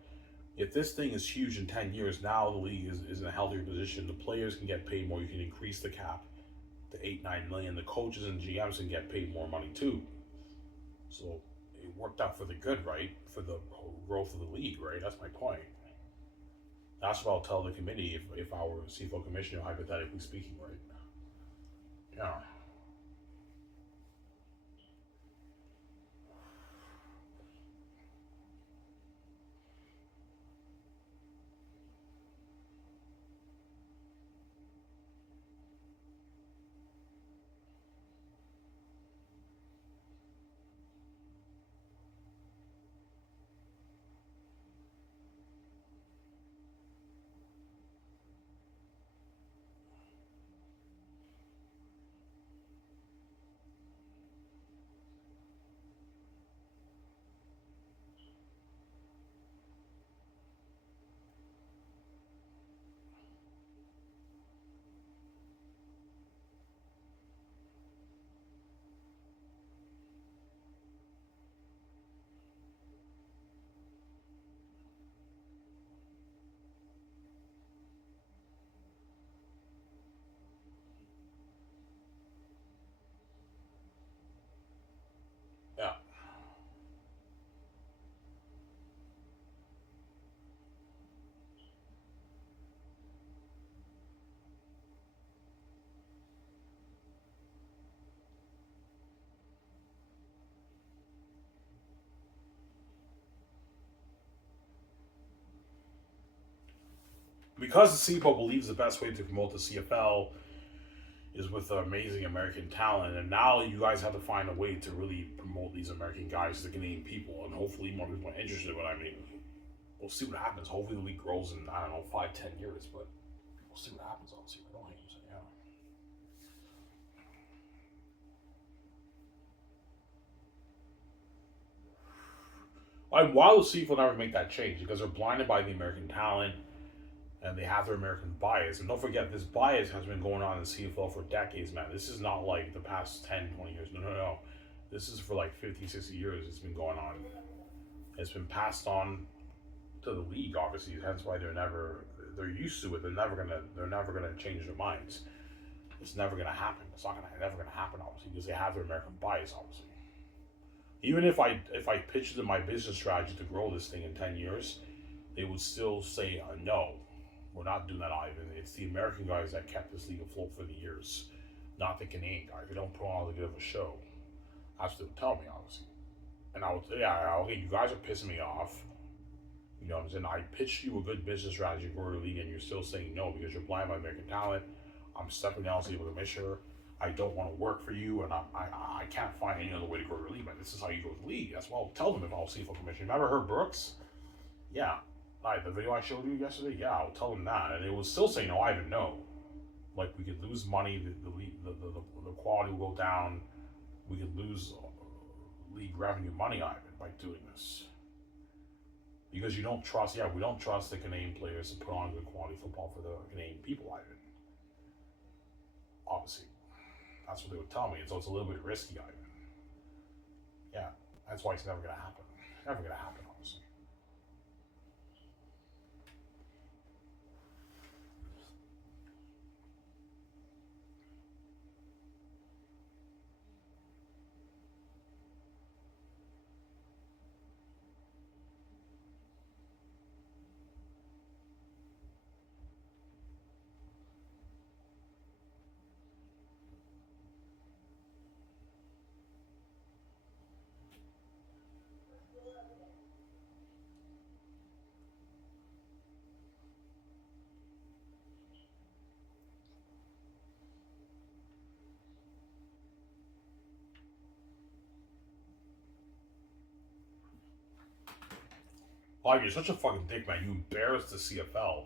if this thing is huge in 10 years, now the league is in a healthier position. The players can get paid more. You can increase the cap to 8, 9 million. The coaches and GMs can get paid more money too. So it worked out for the good, right? For the whole growth of the league, right? That's my point. That's what I'll tell the committee if I were CFL commissioner, hypothetically speaking, right? Yeah. Yeah. Because the CFL believes the best way to promote the CFL is with amazing American talent, and now you guys have to find a way to really promote these American guys to the Canadian people, and hopefully more people are interested. But I mean, we'll see what happens. Hopefully the league grows in I don't know 5, 10 years, but we'll see what happens. Obviously, I don't hate him, yeah. Why will CFL never make that change? Because they're blinded by the American talent and they have their American bias. And don't forget, this bias has been going on in the CFL for decades, man. This is not like the past 10, 20 years. No, no, no. This is for like 50, 60 years it's been going on. It's been passed on to the league, obviously. Hence why they're used to it. They're never gonna change their minds. It's never gonna happen. Never gonna happen, obviously, because they have their American bias, obviously. Even if I pitched them my business strategy to grow this thing in 10 years, they would still say no. We're not doing that, Ivan. It's the American guys that kept this league afloat for the years, not the Canadian guys. They don't put on as good of a show. That's what they would tell me, obviously. And I would say, yeah, okay, you guys are pissing me off. You know what I'm saying? I pitched you a good business strategy for your league, and you're still saying no because you're blind by American talent. I'm stepping down as the commissioner. I don't want to work for you, and I can't find any other way to grow your league. But this is how you grow the league. That's what I'll tell them if I'll CFL commissioner. Remember Herb Brooks? Yeah. Like the video I showed you yesterday? Yeah, I'll tell them that. And it was still saying, no, I didn't know. Like, we could lose money, the quality will go down. We could lose league revenue money, Ivan, by doing this. Because we don't trust the Canadian players to put on good quality football for the Canadian people, Ivan. Obviously. That's what they would tell me. So it's a little bit risky, Ivan. Yeah, that's why it's never gonna happen. Never gonna happen, honestly. Like, you're such a fucking dick, man. You embarrassed the CFL.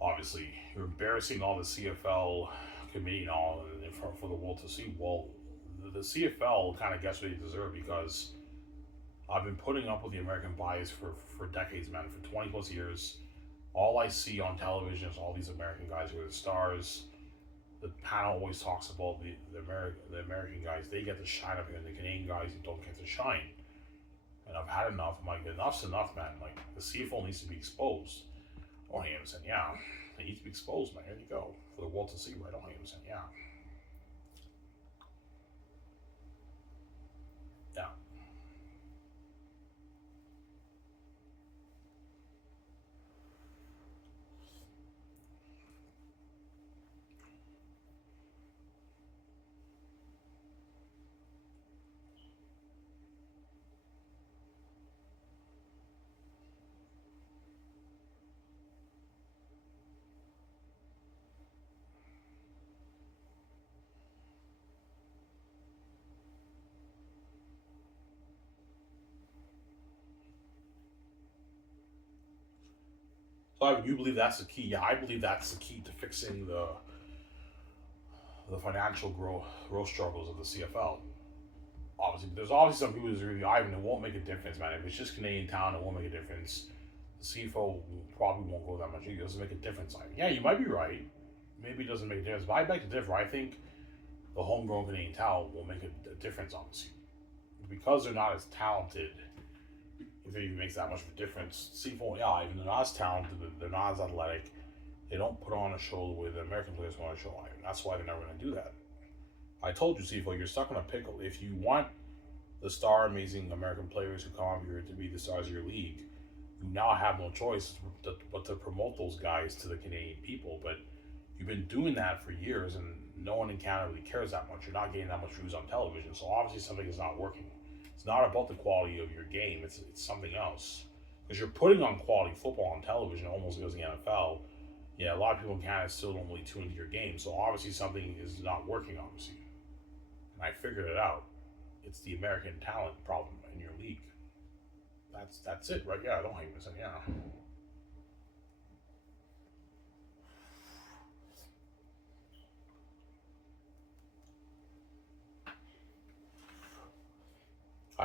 Obviously, you're embarrassing all the CFL committee and all for the world to see. Well, the CFL kind of gets what they deserve because I've been putting up with the American bias for decades, man. For 20 plus years, all I see on television is all these American guys who are the stars. The panel always talks about the American guys. They get to shine up here, and the Canadian guys who don't get to shine. And I've had enough. I'm like, enough's enough, man. Like, the CFL needs to be exposed. Oh, hey, I'm saying, yeah, they need to be exposed, man. Here you go for the world to see, right? Oh, hey, I'm saying, yeah, yeah. So you believe that's the key? Yeah, I believe that's the key to fixing the financial growth struggles of the CFL. Obviously, there's obviously some people who's really Ivan. It won't make a difference, man. If it's just Canadian town, it won't make a difference. The CFL probably won't go that much. It doesn't make a difference. Ivan. Yeah, you might be right. Maybe it doesn't make a difference, but I beg to differ. I think the homegrown Canadian talent will make a difference, obviously, because they're not as talented. If it even makes that much of a difference, CFL, yeah, even they're not as talented, they're not as athletic. They don't put on a show the way the American players want to show. Ivan. That's why they're never going to do that. I told you, CFL, you're stuck in a pickle. If you want the star, amazing American players who come up here to be the stars of your league, you now have no choice but to promote those guys to the Canadian people. But you've been doing that for years, and no one in Canada really cares that much. You're not getting that much views on television, so obviously something is not working. It's not about the quality of your game; it's something else. Because you're putting on quality football on television, almost goes the NFL. Yeah, a lot of people in Canada still don't really tune into your game, so obviously something is not working. Obviously, and I figured it out. It's the American talent problem in your league. That's it, right? Yeah, I don't hate this. Yeah,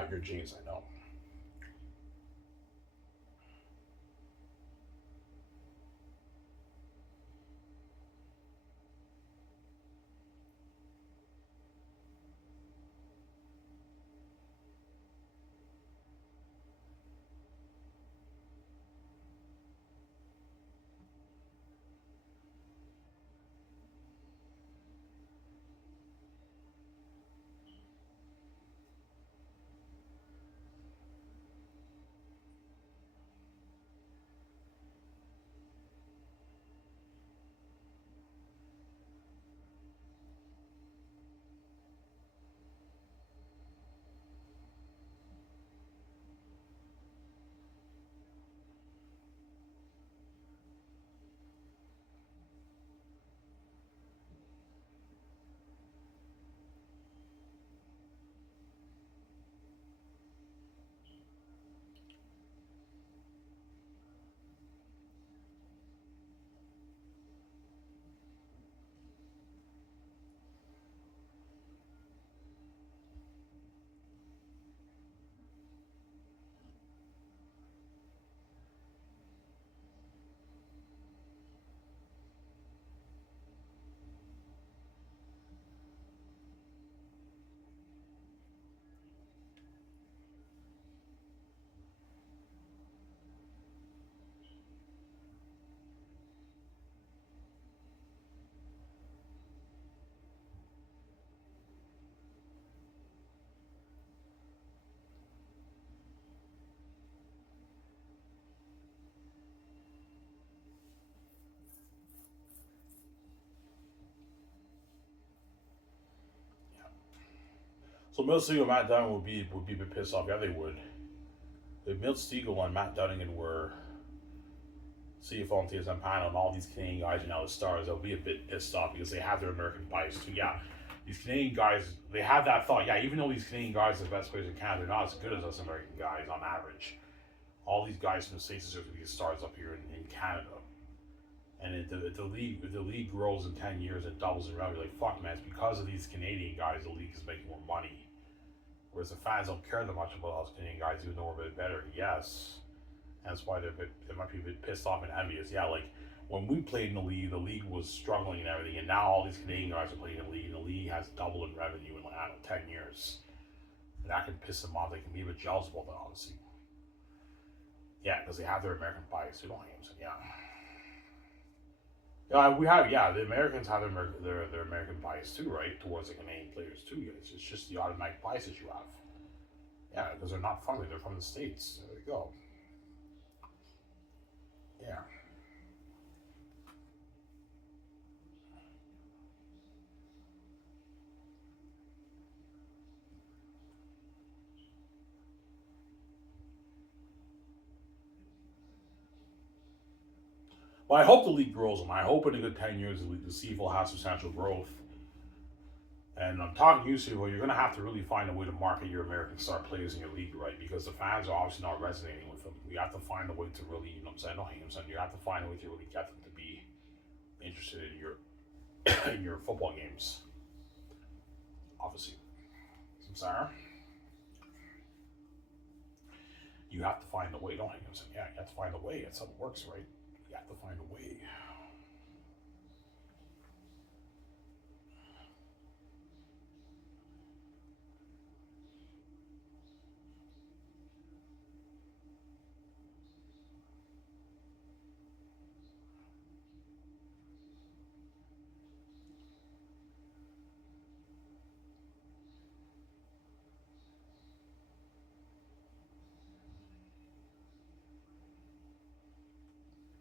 your genes, I know. So Milt Siegel and Matt Dunning would be a bit pissed off. Yeah, they would. If Milt Siegel and Matt Dunning were CFL and TSM panel, and all these Canadian guys are now the stars, they'll be a bit pissed off because they have their American bias too. Yeah, these Canadian guys, they have that thought. Yeah, even though these Canadian guys are the best players in Canada, they're not as good as us American guys on average. All these guys from the States deserve to be stars up here in Canada. And if the league grows in 10 years and doubles in revenue, like fuck man, it's because of these Canadian guys the league is making more money. Whereas the fans don't care that much about us Canadian guys, even though we're a bit better. Yes, that's why they might be a bit pissed off and envious. Yeah, like when we played in the league was struggling and everything, and now all these Canadian guys are playing in the league, and the league has doubled in revenue in like, I don't know, 10 years. And that can piss them off. They can be a bit jealous about that, honestly. Yeah, because they have their American bias. They don't hate them. Yeah. The Americans have their American bias too, right, towards the Canadian players too, guys. It's just the automatic bias that you have. Yeah, because they're not from it, they're from the States. There you go. Yeah. Well, I hope the league grows them. I hope in a good 10 years the CFL has substantial growth. And I'm talking to you, CFL, you're going to have to really find a way to market your American star players in your league, right? Because the fans are obviously not resonating with them. You have to find a way to really, you know what I'm saying? I don't hate them, you have to find a way to really get them to be interested in your in your football games. Obviously. I'm sorry. You have to find a way. Don't hate them, yeah, you have to find a way. That's how it works, right? You have to find a way.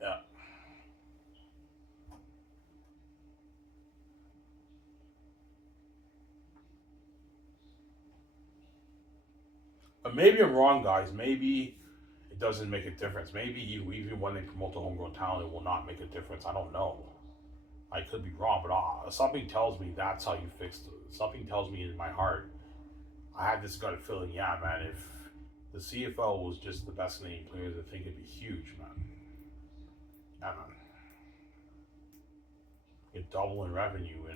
Yeah. But maybe I'm wrong, guys. Maybe it doesn't make a difference. Maybe even when they promote the homegrown talent, it will not make a difference. I don't know. I could be wrong, but something tells me that's how you fix it. Something tells me in my heart. I had this gut feeling, yeah, man, if the CFL was just the best Canadian players, I think it'd be huge, man. Yeah, man. You'd double in revenue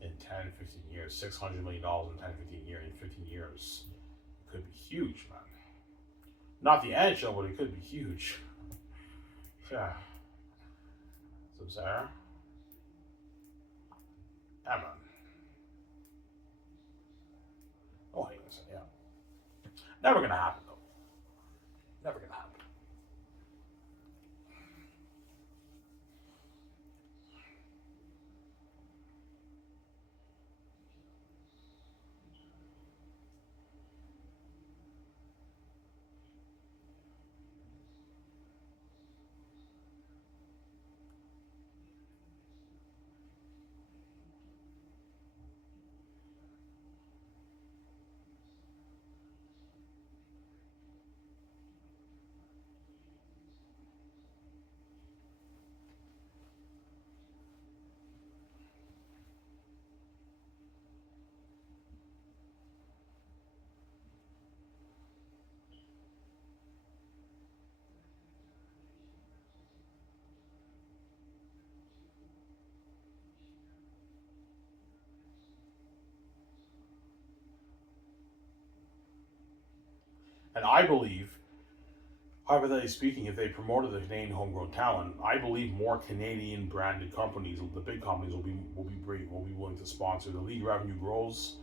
in 10, 15 years, $600 million in 10, 15 years, in 15 years. It could be huge, man. Not the NHL, but it could be huge. Yeah. So, Sarah? Yeah, man. Oh, hey, listen, yeah. Never gonna happen, though. Never gonna happen. And I believe, hypothetically speaking, if they promoted the Canadian homegrown talent, I believe more Canadian branded companies, the big companies, will be willing to sponsor. The league revenue grows,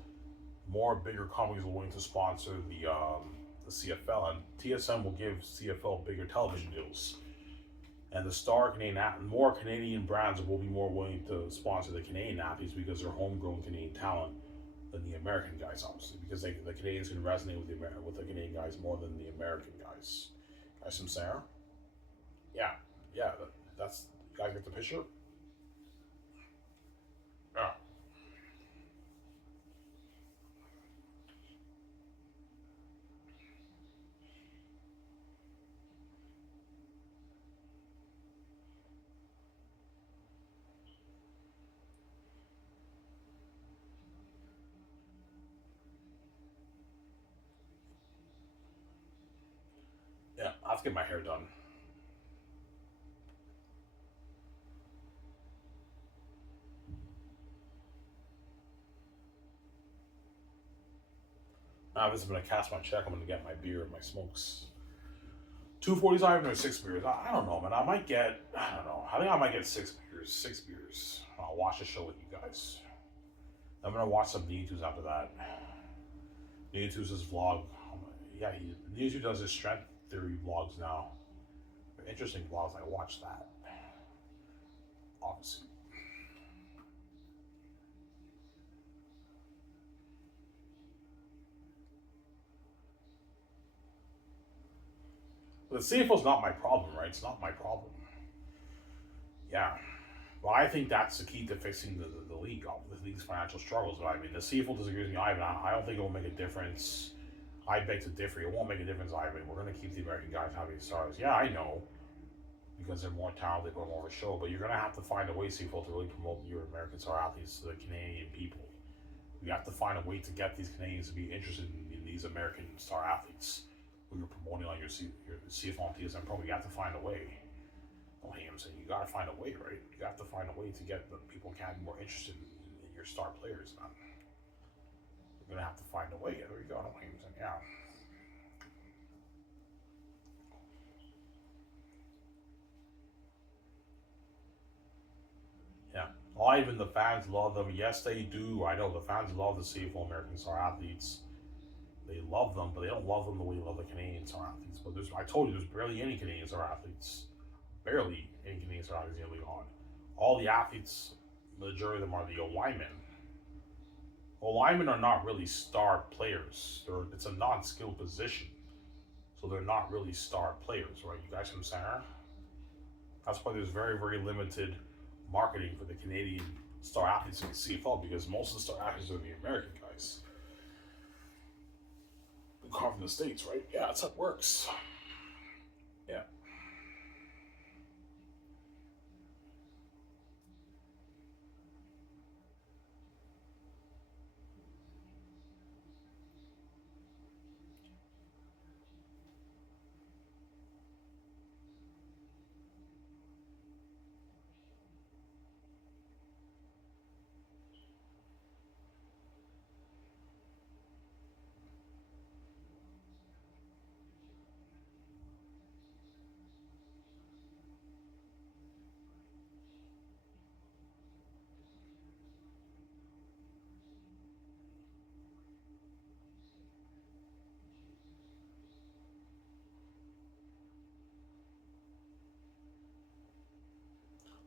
more bigger companies will be willing to sponsor the CFL, and TSM will give CFL bigger television deals. And the star Canadian more Canadian brands will be more willing to sponsor the Canadian athletes because they're homegrown Canadian talent than the American guys, obviously, because the Canadians can resonate with the Canadian guys more than the American guys. Guys from Sarah? Yeah, yeah, that's you guys get the picture. Yeah, to get my hair done. Now this is gonna cast my check. I'm gonna get my beer and my smokes. 245 or 6 beers. I don't know, man. I don't know. I think I might get 6 beers. 6 beers. I'll watch the show with you guys. I'm gonna watch some Neetu's after that. Neetu's his vlog. Yeah, Neetu does his strength theory vlogs now. They're interesting vlogs. I watch that. Obviously. But the CFL's not my problem, right? It's not my problem. Yeah. Well, I think that's the key to fixing the league, the league's financial struggles. But I mean, the CFL disagrees with me. I don't think it will make a difference. I beg to differ. It won't make a difference, Ivan. We're going to keep the American guys having stars. Yeah, I know. Because they're more talented, they're more of a show. But you're going to have to find a way, CFL, to really promote your American star athletes to the Canadian people. You have to find a way to get these Canadians to be interested in these American star athletes who you're promoting on your CFL and TSM program. You have to find a way. Don't hate him saying you got to find a way, right? You have to find a way to get the people in Canada more interested in your star players, man. You're going to have to find a way. There you go. Don't hate him saying, yeah. Even the fans love them. Yes, they do. I know the fans love the CFL American star athletes. They love them, but they don't love them the way they love the Canadian star athletes. But I told you, there's barely any Canadian star athletes. Barely any Canadian star athletes in the league on. All the athletes, majority of them are the O-linemen. O-linemen are not really star players. It's a non-skilled position. So they're not really star players, right? You guys from center? That's why there's very, very limited marketing for the Canadian star athletes in the CFL, because most of the star athletes are the American guys who come from the States, right? Yeah, that's how it works. Yeah.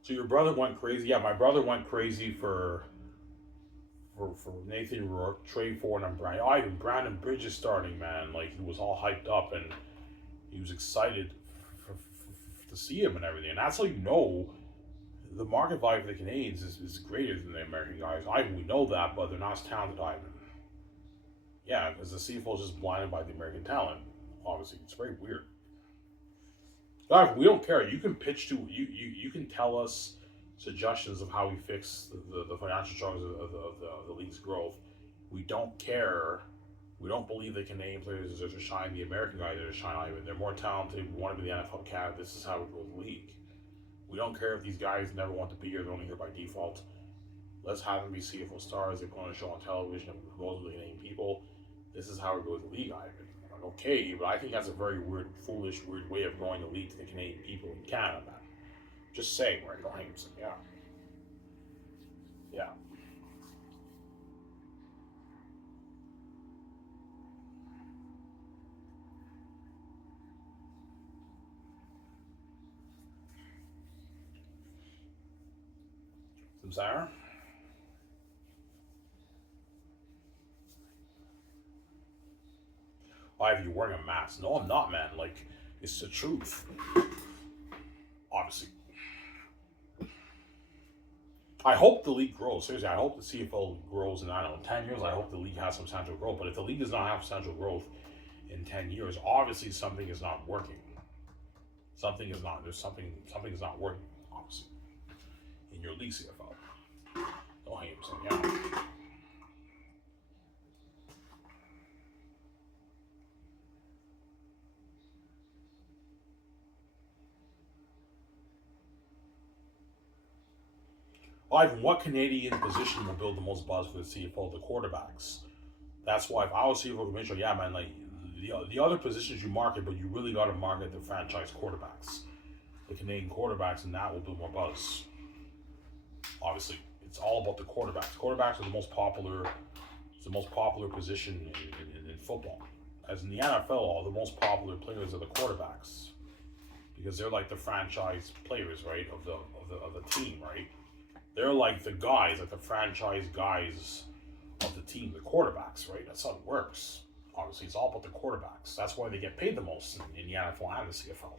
So your brother went crazy. Yeah, my brother went crazy for Nathan Rourke, Trey Ford, and even Brandon Bridges starting, man. Like, he was all hyped up and he was excited to see him and everything. And that's how you know the market value for the Canadians is greater than the American guys. We know that, but they're not as talented, Ivan. Yeah, because the CFL is just blinded by the American talent. Obviously, it's very weird. Guys, we don't care. You can pitch to you can tell us suggestions of how we fix the financial struggles of the league's growth. We don't care. We don't believe the Canadian players are to shine. The American guys are to shine. Even they're more talented. We want to be the NFL Canada. This is how we grow the league. We don't care if these guys never want to be here. They're only here by default. Let's have them be CFL stars. They put on a show on television and promote the Canadian people. This is how we grow the league, Ivan. Okay, but I think that's a very weird, foolish, weird way of growing the league to the Canadian people in Canada, man. Just saying, right? Don't hate him. Yeah. Yeah. Some sour? Why are you wearing a mask? No, I'm not, man. Like, it's the truth. Obviously. I hope the league grows. Seriously, I hope the CFL grows in, I don't know, 10 years. I hope the league has some substantial growth. But if the league does not have substantial growth in 10 years, obviously something is not working. Something is not working, obviously, in your league CFL. Don't hate him saying, yeah. Ivan, what Canadian position will build the most buzz for the CFL? The quarterbacks. That's why if I was CFL commissioner, yeah, man, like the other positions you market, but you really got to market the franchise quarterbacks, the Canadian quarterbacks, and that will build more buzz. Obviously, it's all about the quarterbacks. Quarterbacks are the most popular. It's the most popular position in football. As in the NFL, the most popular players are the quarterbacks because they're like the franchise players, right, of the team, right? They're like the guys, like the franchise guys of the team, the quarterbacks, right? That's how it works. Obviously, it's all about the quarterbacks. That's why they get paid the most in the NFL and the CFL.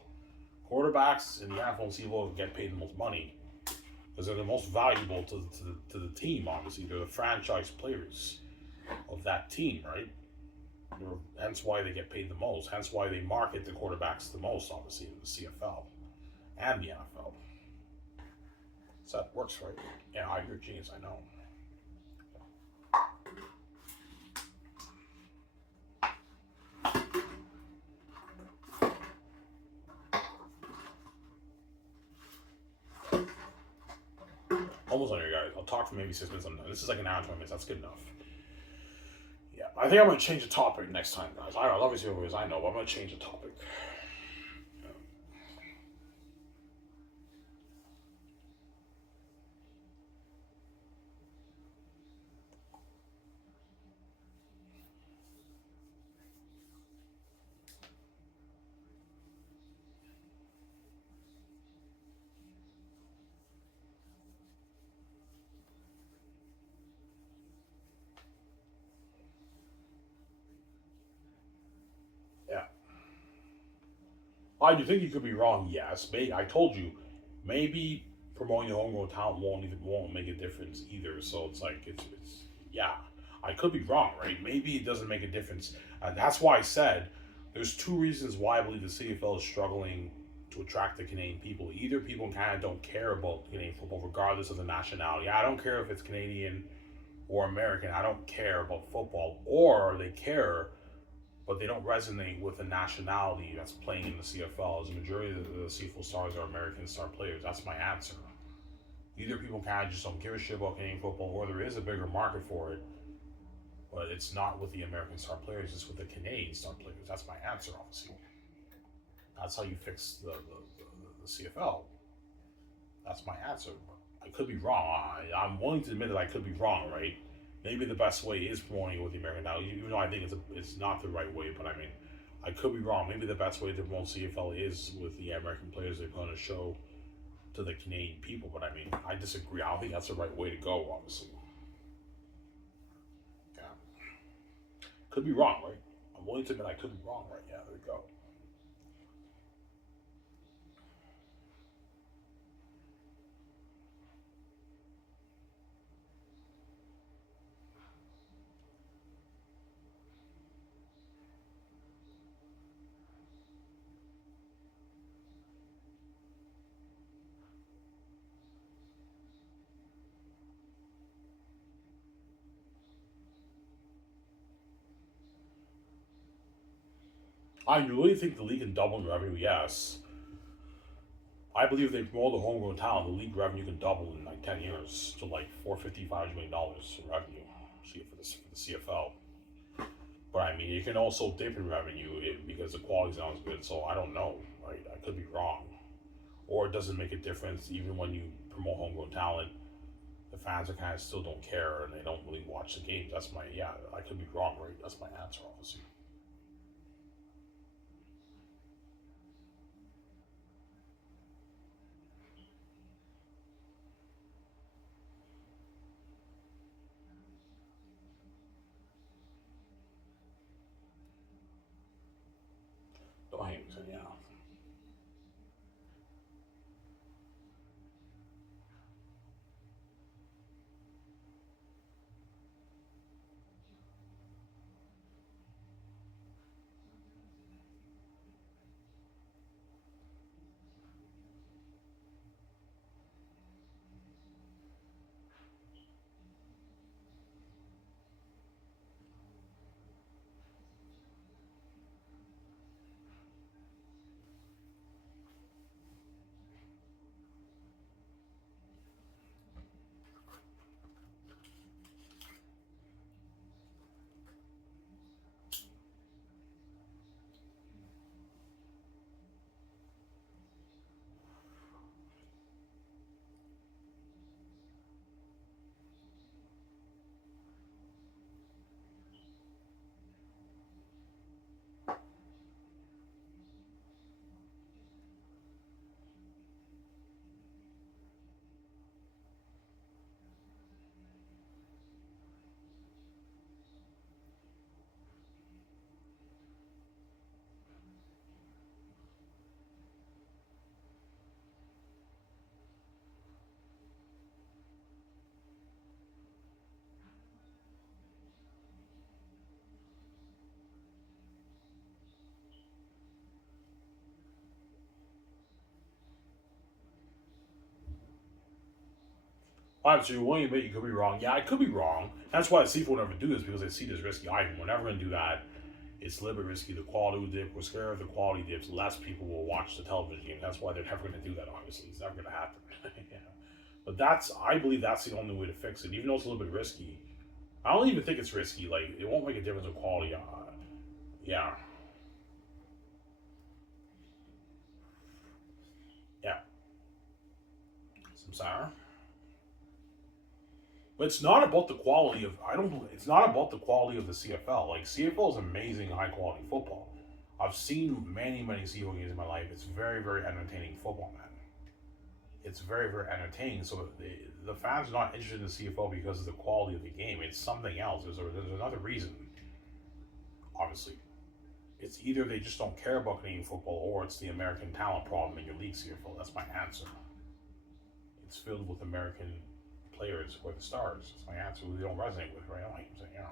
Quarterbacks in the NFL and CFL get paid the most money because they're the most valuable to the team, obviously. They're the franchise players of that team, right? Hence why they get paid the most. Hence why they market the quarterbacks the most, obviously, in the CFL and the NFL. So that works, right? Yeah, you're a genius, I know. Almost on here, guys. I'll talk for maybe 6 minutes. This is like an hour and 20 minutes. That's good enough. Yeah, I think I'm going to change the topic next time, guys. I love you as I know, but I'm going to change the topic. Yeah. I do think you could be wrong, yes. I told you, maybe promoting the homegrown talent won't make a difference either. So it's like it's yeah. I could be wrong, right? Maybe it doesn't make a difference. That's why I said there's two reasons why I believe the CFL is struggling to attract the Canadian people. Either people in Canada don't care about Canadian football, regardless of the nationality. I don't care if it's Canadian or American. I don't care about football, or they care but they don't resonate with the nationality that's playing in the CFL. As the majority of the CFL stars are American star players. That's my answer. Either people kind of just don't give a shit about Canadian football, or there is a bigger market for it, but it's not with the American star players, it's with the Canadian star players. That's my answer, obviously. That's how you fix the CFL. That's my answer. I could be wrong. I'm willing to admit that I could be wrong, right? Maybe the best way is promoting it with the American now, even though I think it's not the right way. But I mean, I could be wrong. Maybe the best way to promote CFL is with the American players they're going to show to the Canadian people. But I mean, I disagree. I don't think that's the right way to go. Obviously, yeah, could be wrong, right? I'm willing to admit I could be wrong, right? Yeah, there we go. I really think the league can double in revenue. Yes, I believe if they promote the homegrown talent, the league revenue can double in like 10 years to like $450-500 in revenue. See for the CFL. But I mean, it can also dip in revenue because the quality's not as good. So I don't know. Right? I could be wrong, or it doesn't make a difference even when you promote homegrown talent. The fans are kind of still don't care and they don't really watch the games. That's my yeah. I could be wrong, right? That's my answer, obviously. Oh, yeah. Obviously, you're willing to admit you could be wrong. Yeah, I could be wrong. That's why the CFL will never do this, because they see this risky item. We're never going to do that. It's a little bit risky. The quality will dip. We're scared if the quality dips. Less people will watch the television game. That's why they're never going to do that, obviously. It's never going to happen. Yeah. But I believe that's the only way to fix it. Even though it's a little bit risky. I don't even think it's risky. Like, it won't make a difference in quality. Yeah. Yeah. Some sour. But it's not about the quality of it's not about the quality of the CFL. Like, CFL is amazing high quality football. I've seen many CFL games in my life. It's very entertaining football, man. It's very entertaining. So the fans are not interested in the CFL because of the quality of the game. It's something else. There's another reason. Obviously, it's either they just don't care about Canadian football, or it's the American talent problem in your league CFL. That's my answer. It's filled with American players who are the stars. That's my answer. Who they don't resonate with, right? I don't like saying, yeah.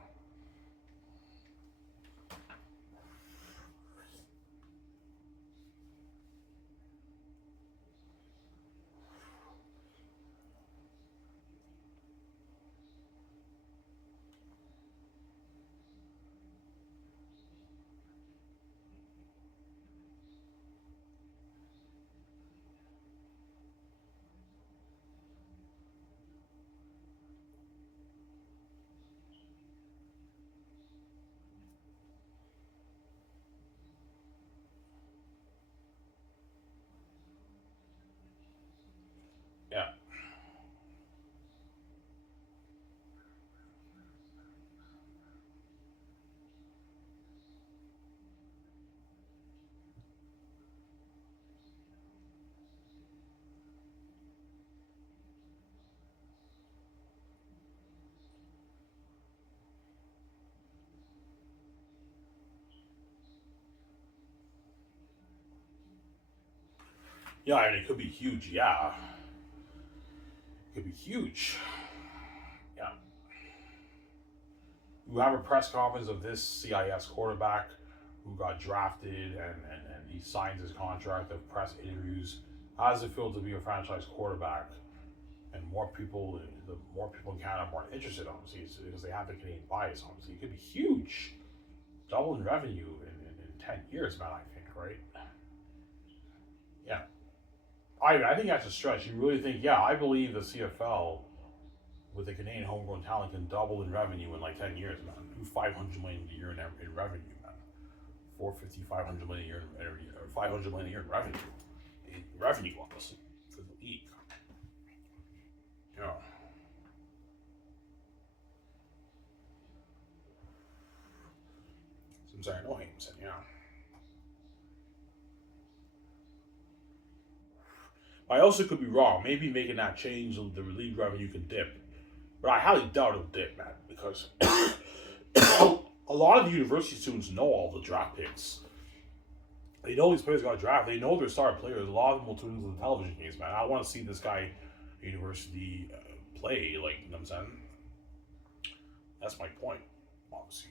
Yeah, I mean, it could be huge. Yeah, it could be huge. Yeah. You have a press conference of this CIS quarterback who got drafted, and he signs his contract of press interviews. How does it feel to be a franchise quarterback? And the more people in Canada are more interested, obviously, because they have the Canadian bias, obviously. It could be huge. Double in revenue in 10 years, man, I think, right? Yeah. I think that's a stretch. You really think, yeah, I believe the CFL with the Canadian homegrown talent can double in revenue in like 10 years, man. Do 500 million a year in revenue, man. 450, 500 million a year, or 500 million a year in revenue. Revenue, obviously, for the league. Yeah. Since I know him, yeah. I also could be wrong. Maybe making that change, the league revenue can dip. But I highly doubt it'll dip, man, because a lot of the university students know all the draft picks. They know these players got drafted. They know their star players. A lot of them will tune into the television games, man. I want to see this guy, university, play. Like, you know what I'm saying? That's my point, obviously.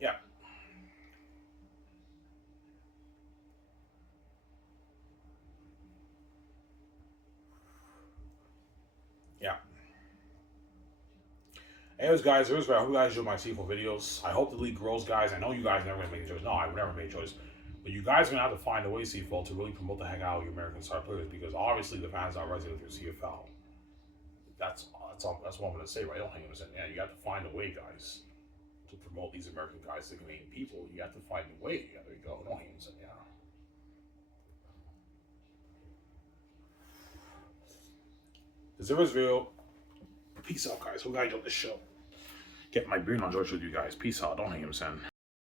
Yeah, yeah. Anyways, guys, here's where I hope you guys enjoy my sequel videos. I hope the league grows, guys. I know you guys never gonna make a choice. No, I would never make a choice. But you guys are gonna have to find a way, CFL, to really promote the heck out of your American star players, because obviously the fans are resonating with your CFL. That's what I'm gonna say, right? I don't think I'm gonna say, yeah, you have to find a way, guys, to promote these American guys to Canadian people. You have to find a way. Yeah, there you go. Don't hate him, yeah. The Zero's video. Peace out, guys. Hope you guys enjoyed the show. Get my brain on George with you guys. Peace out. Don't hang him, son.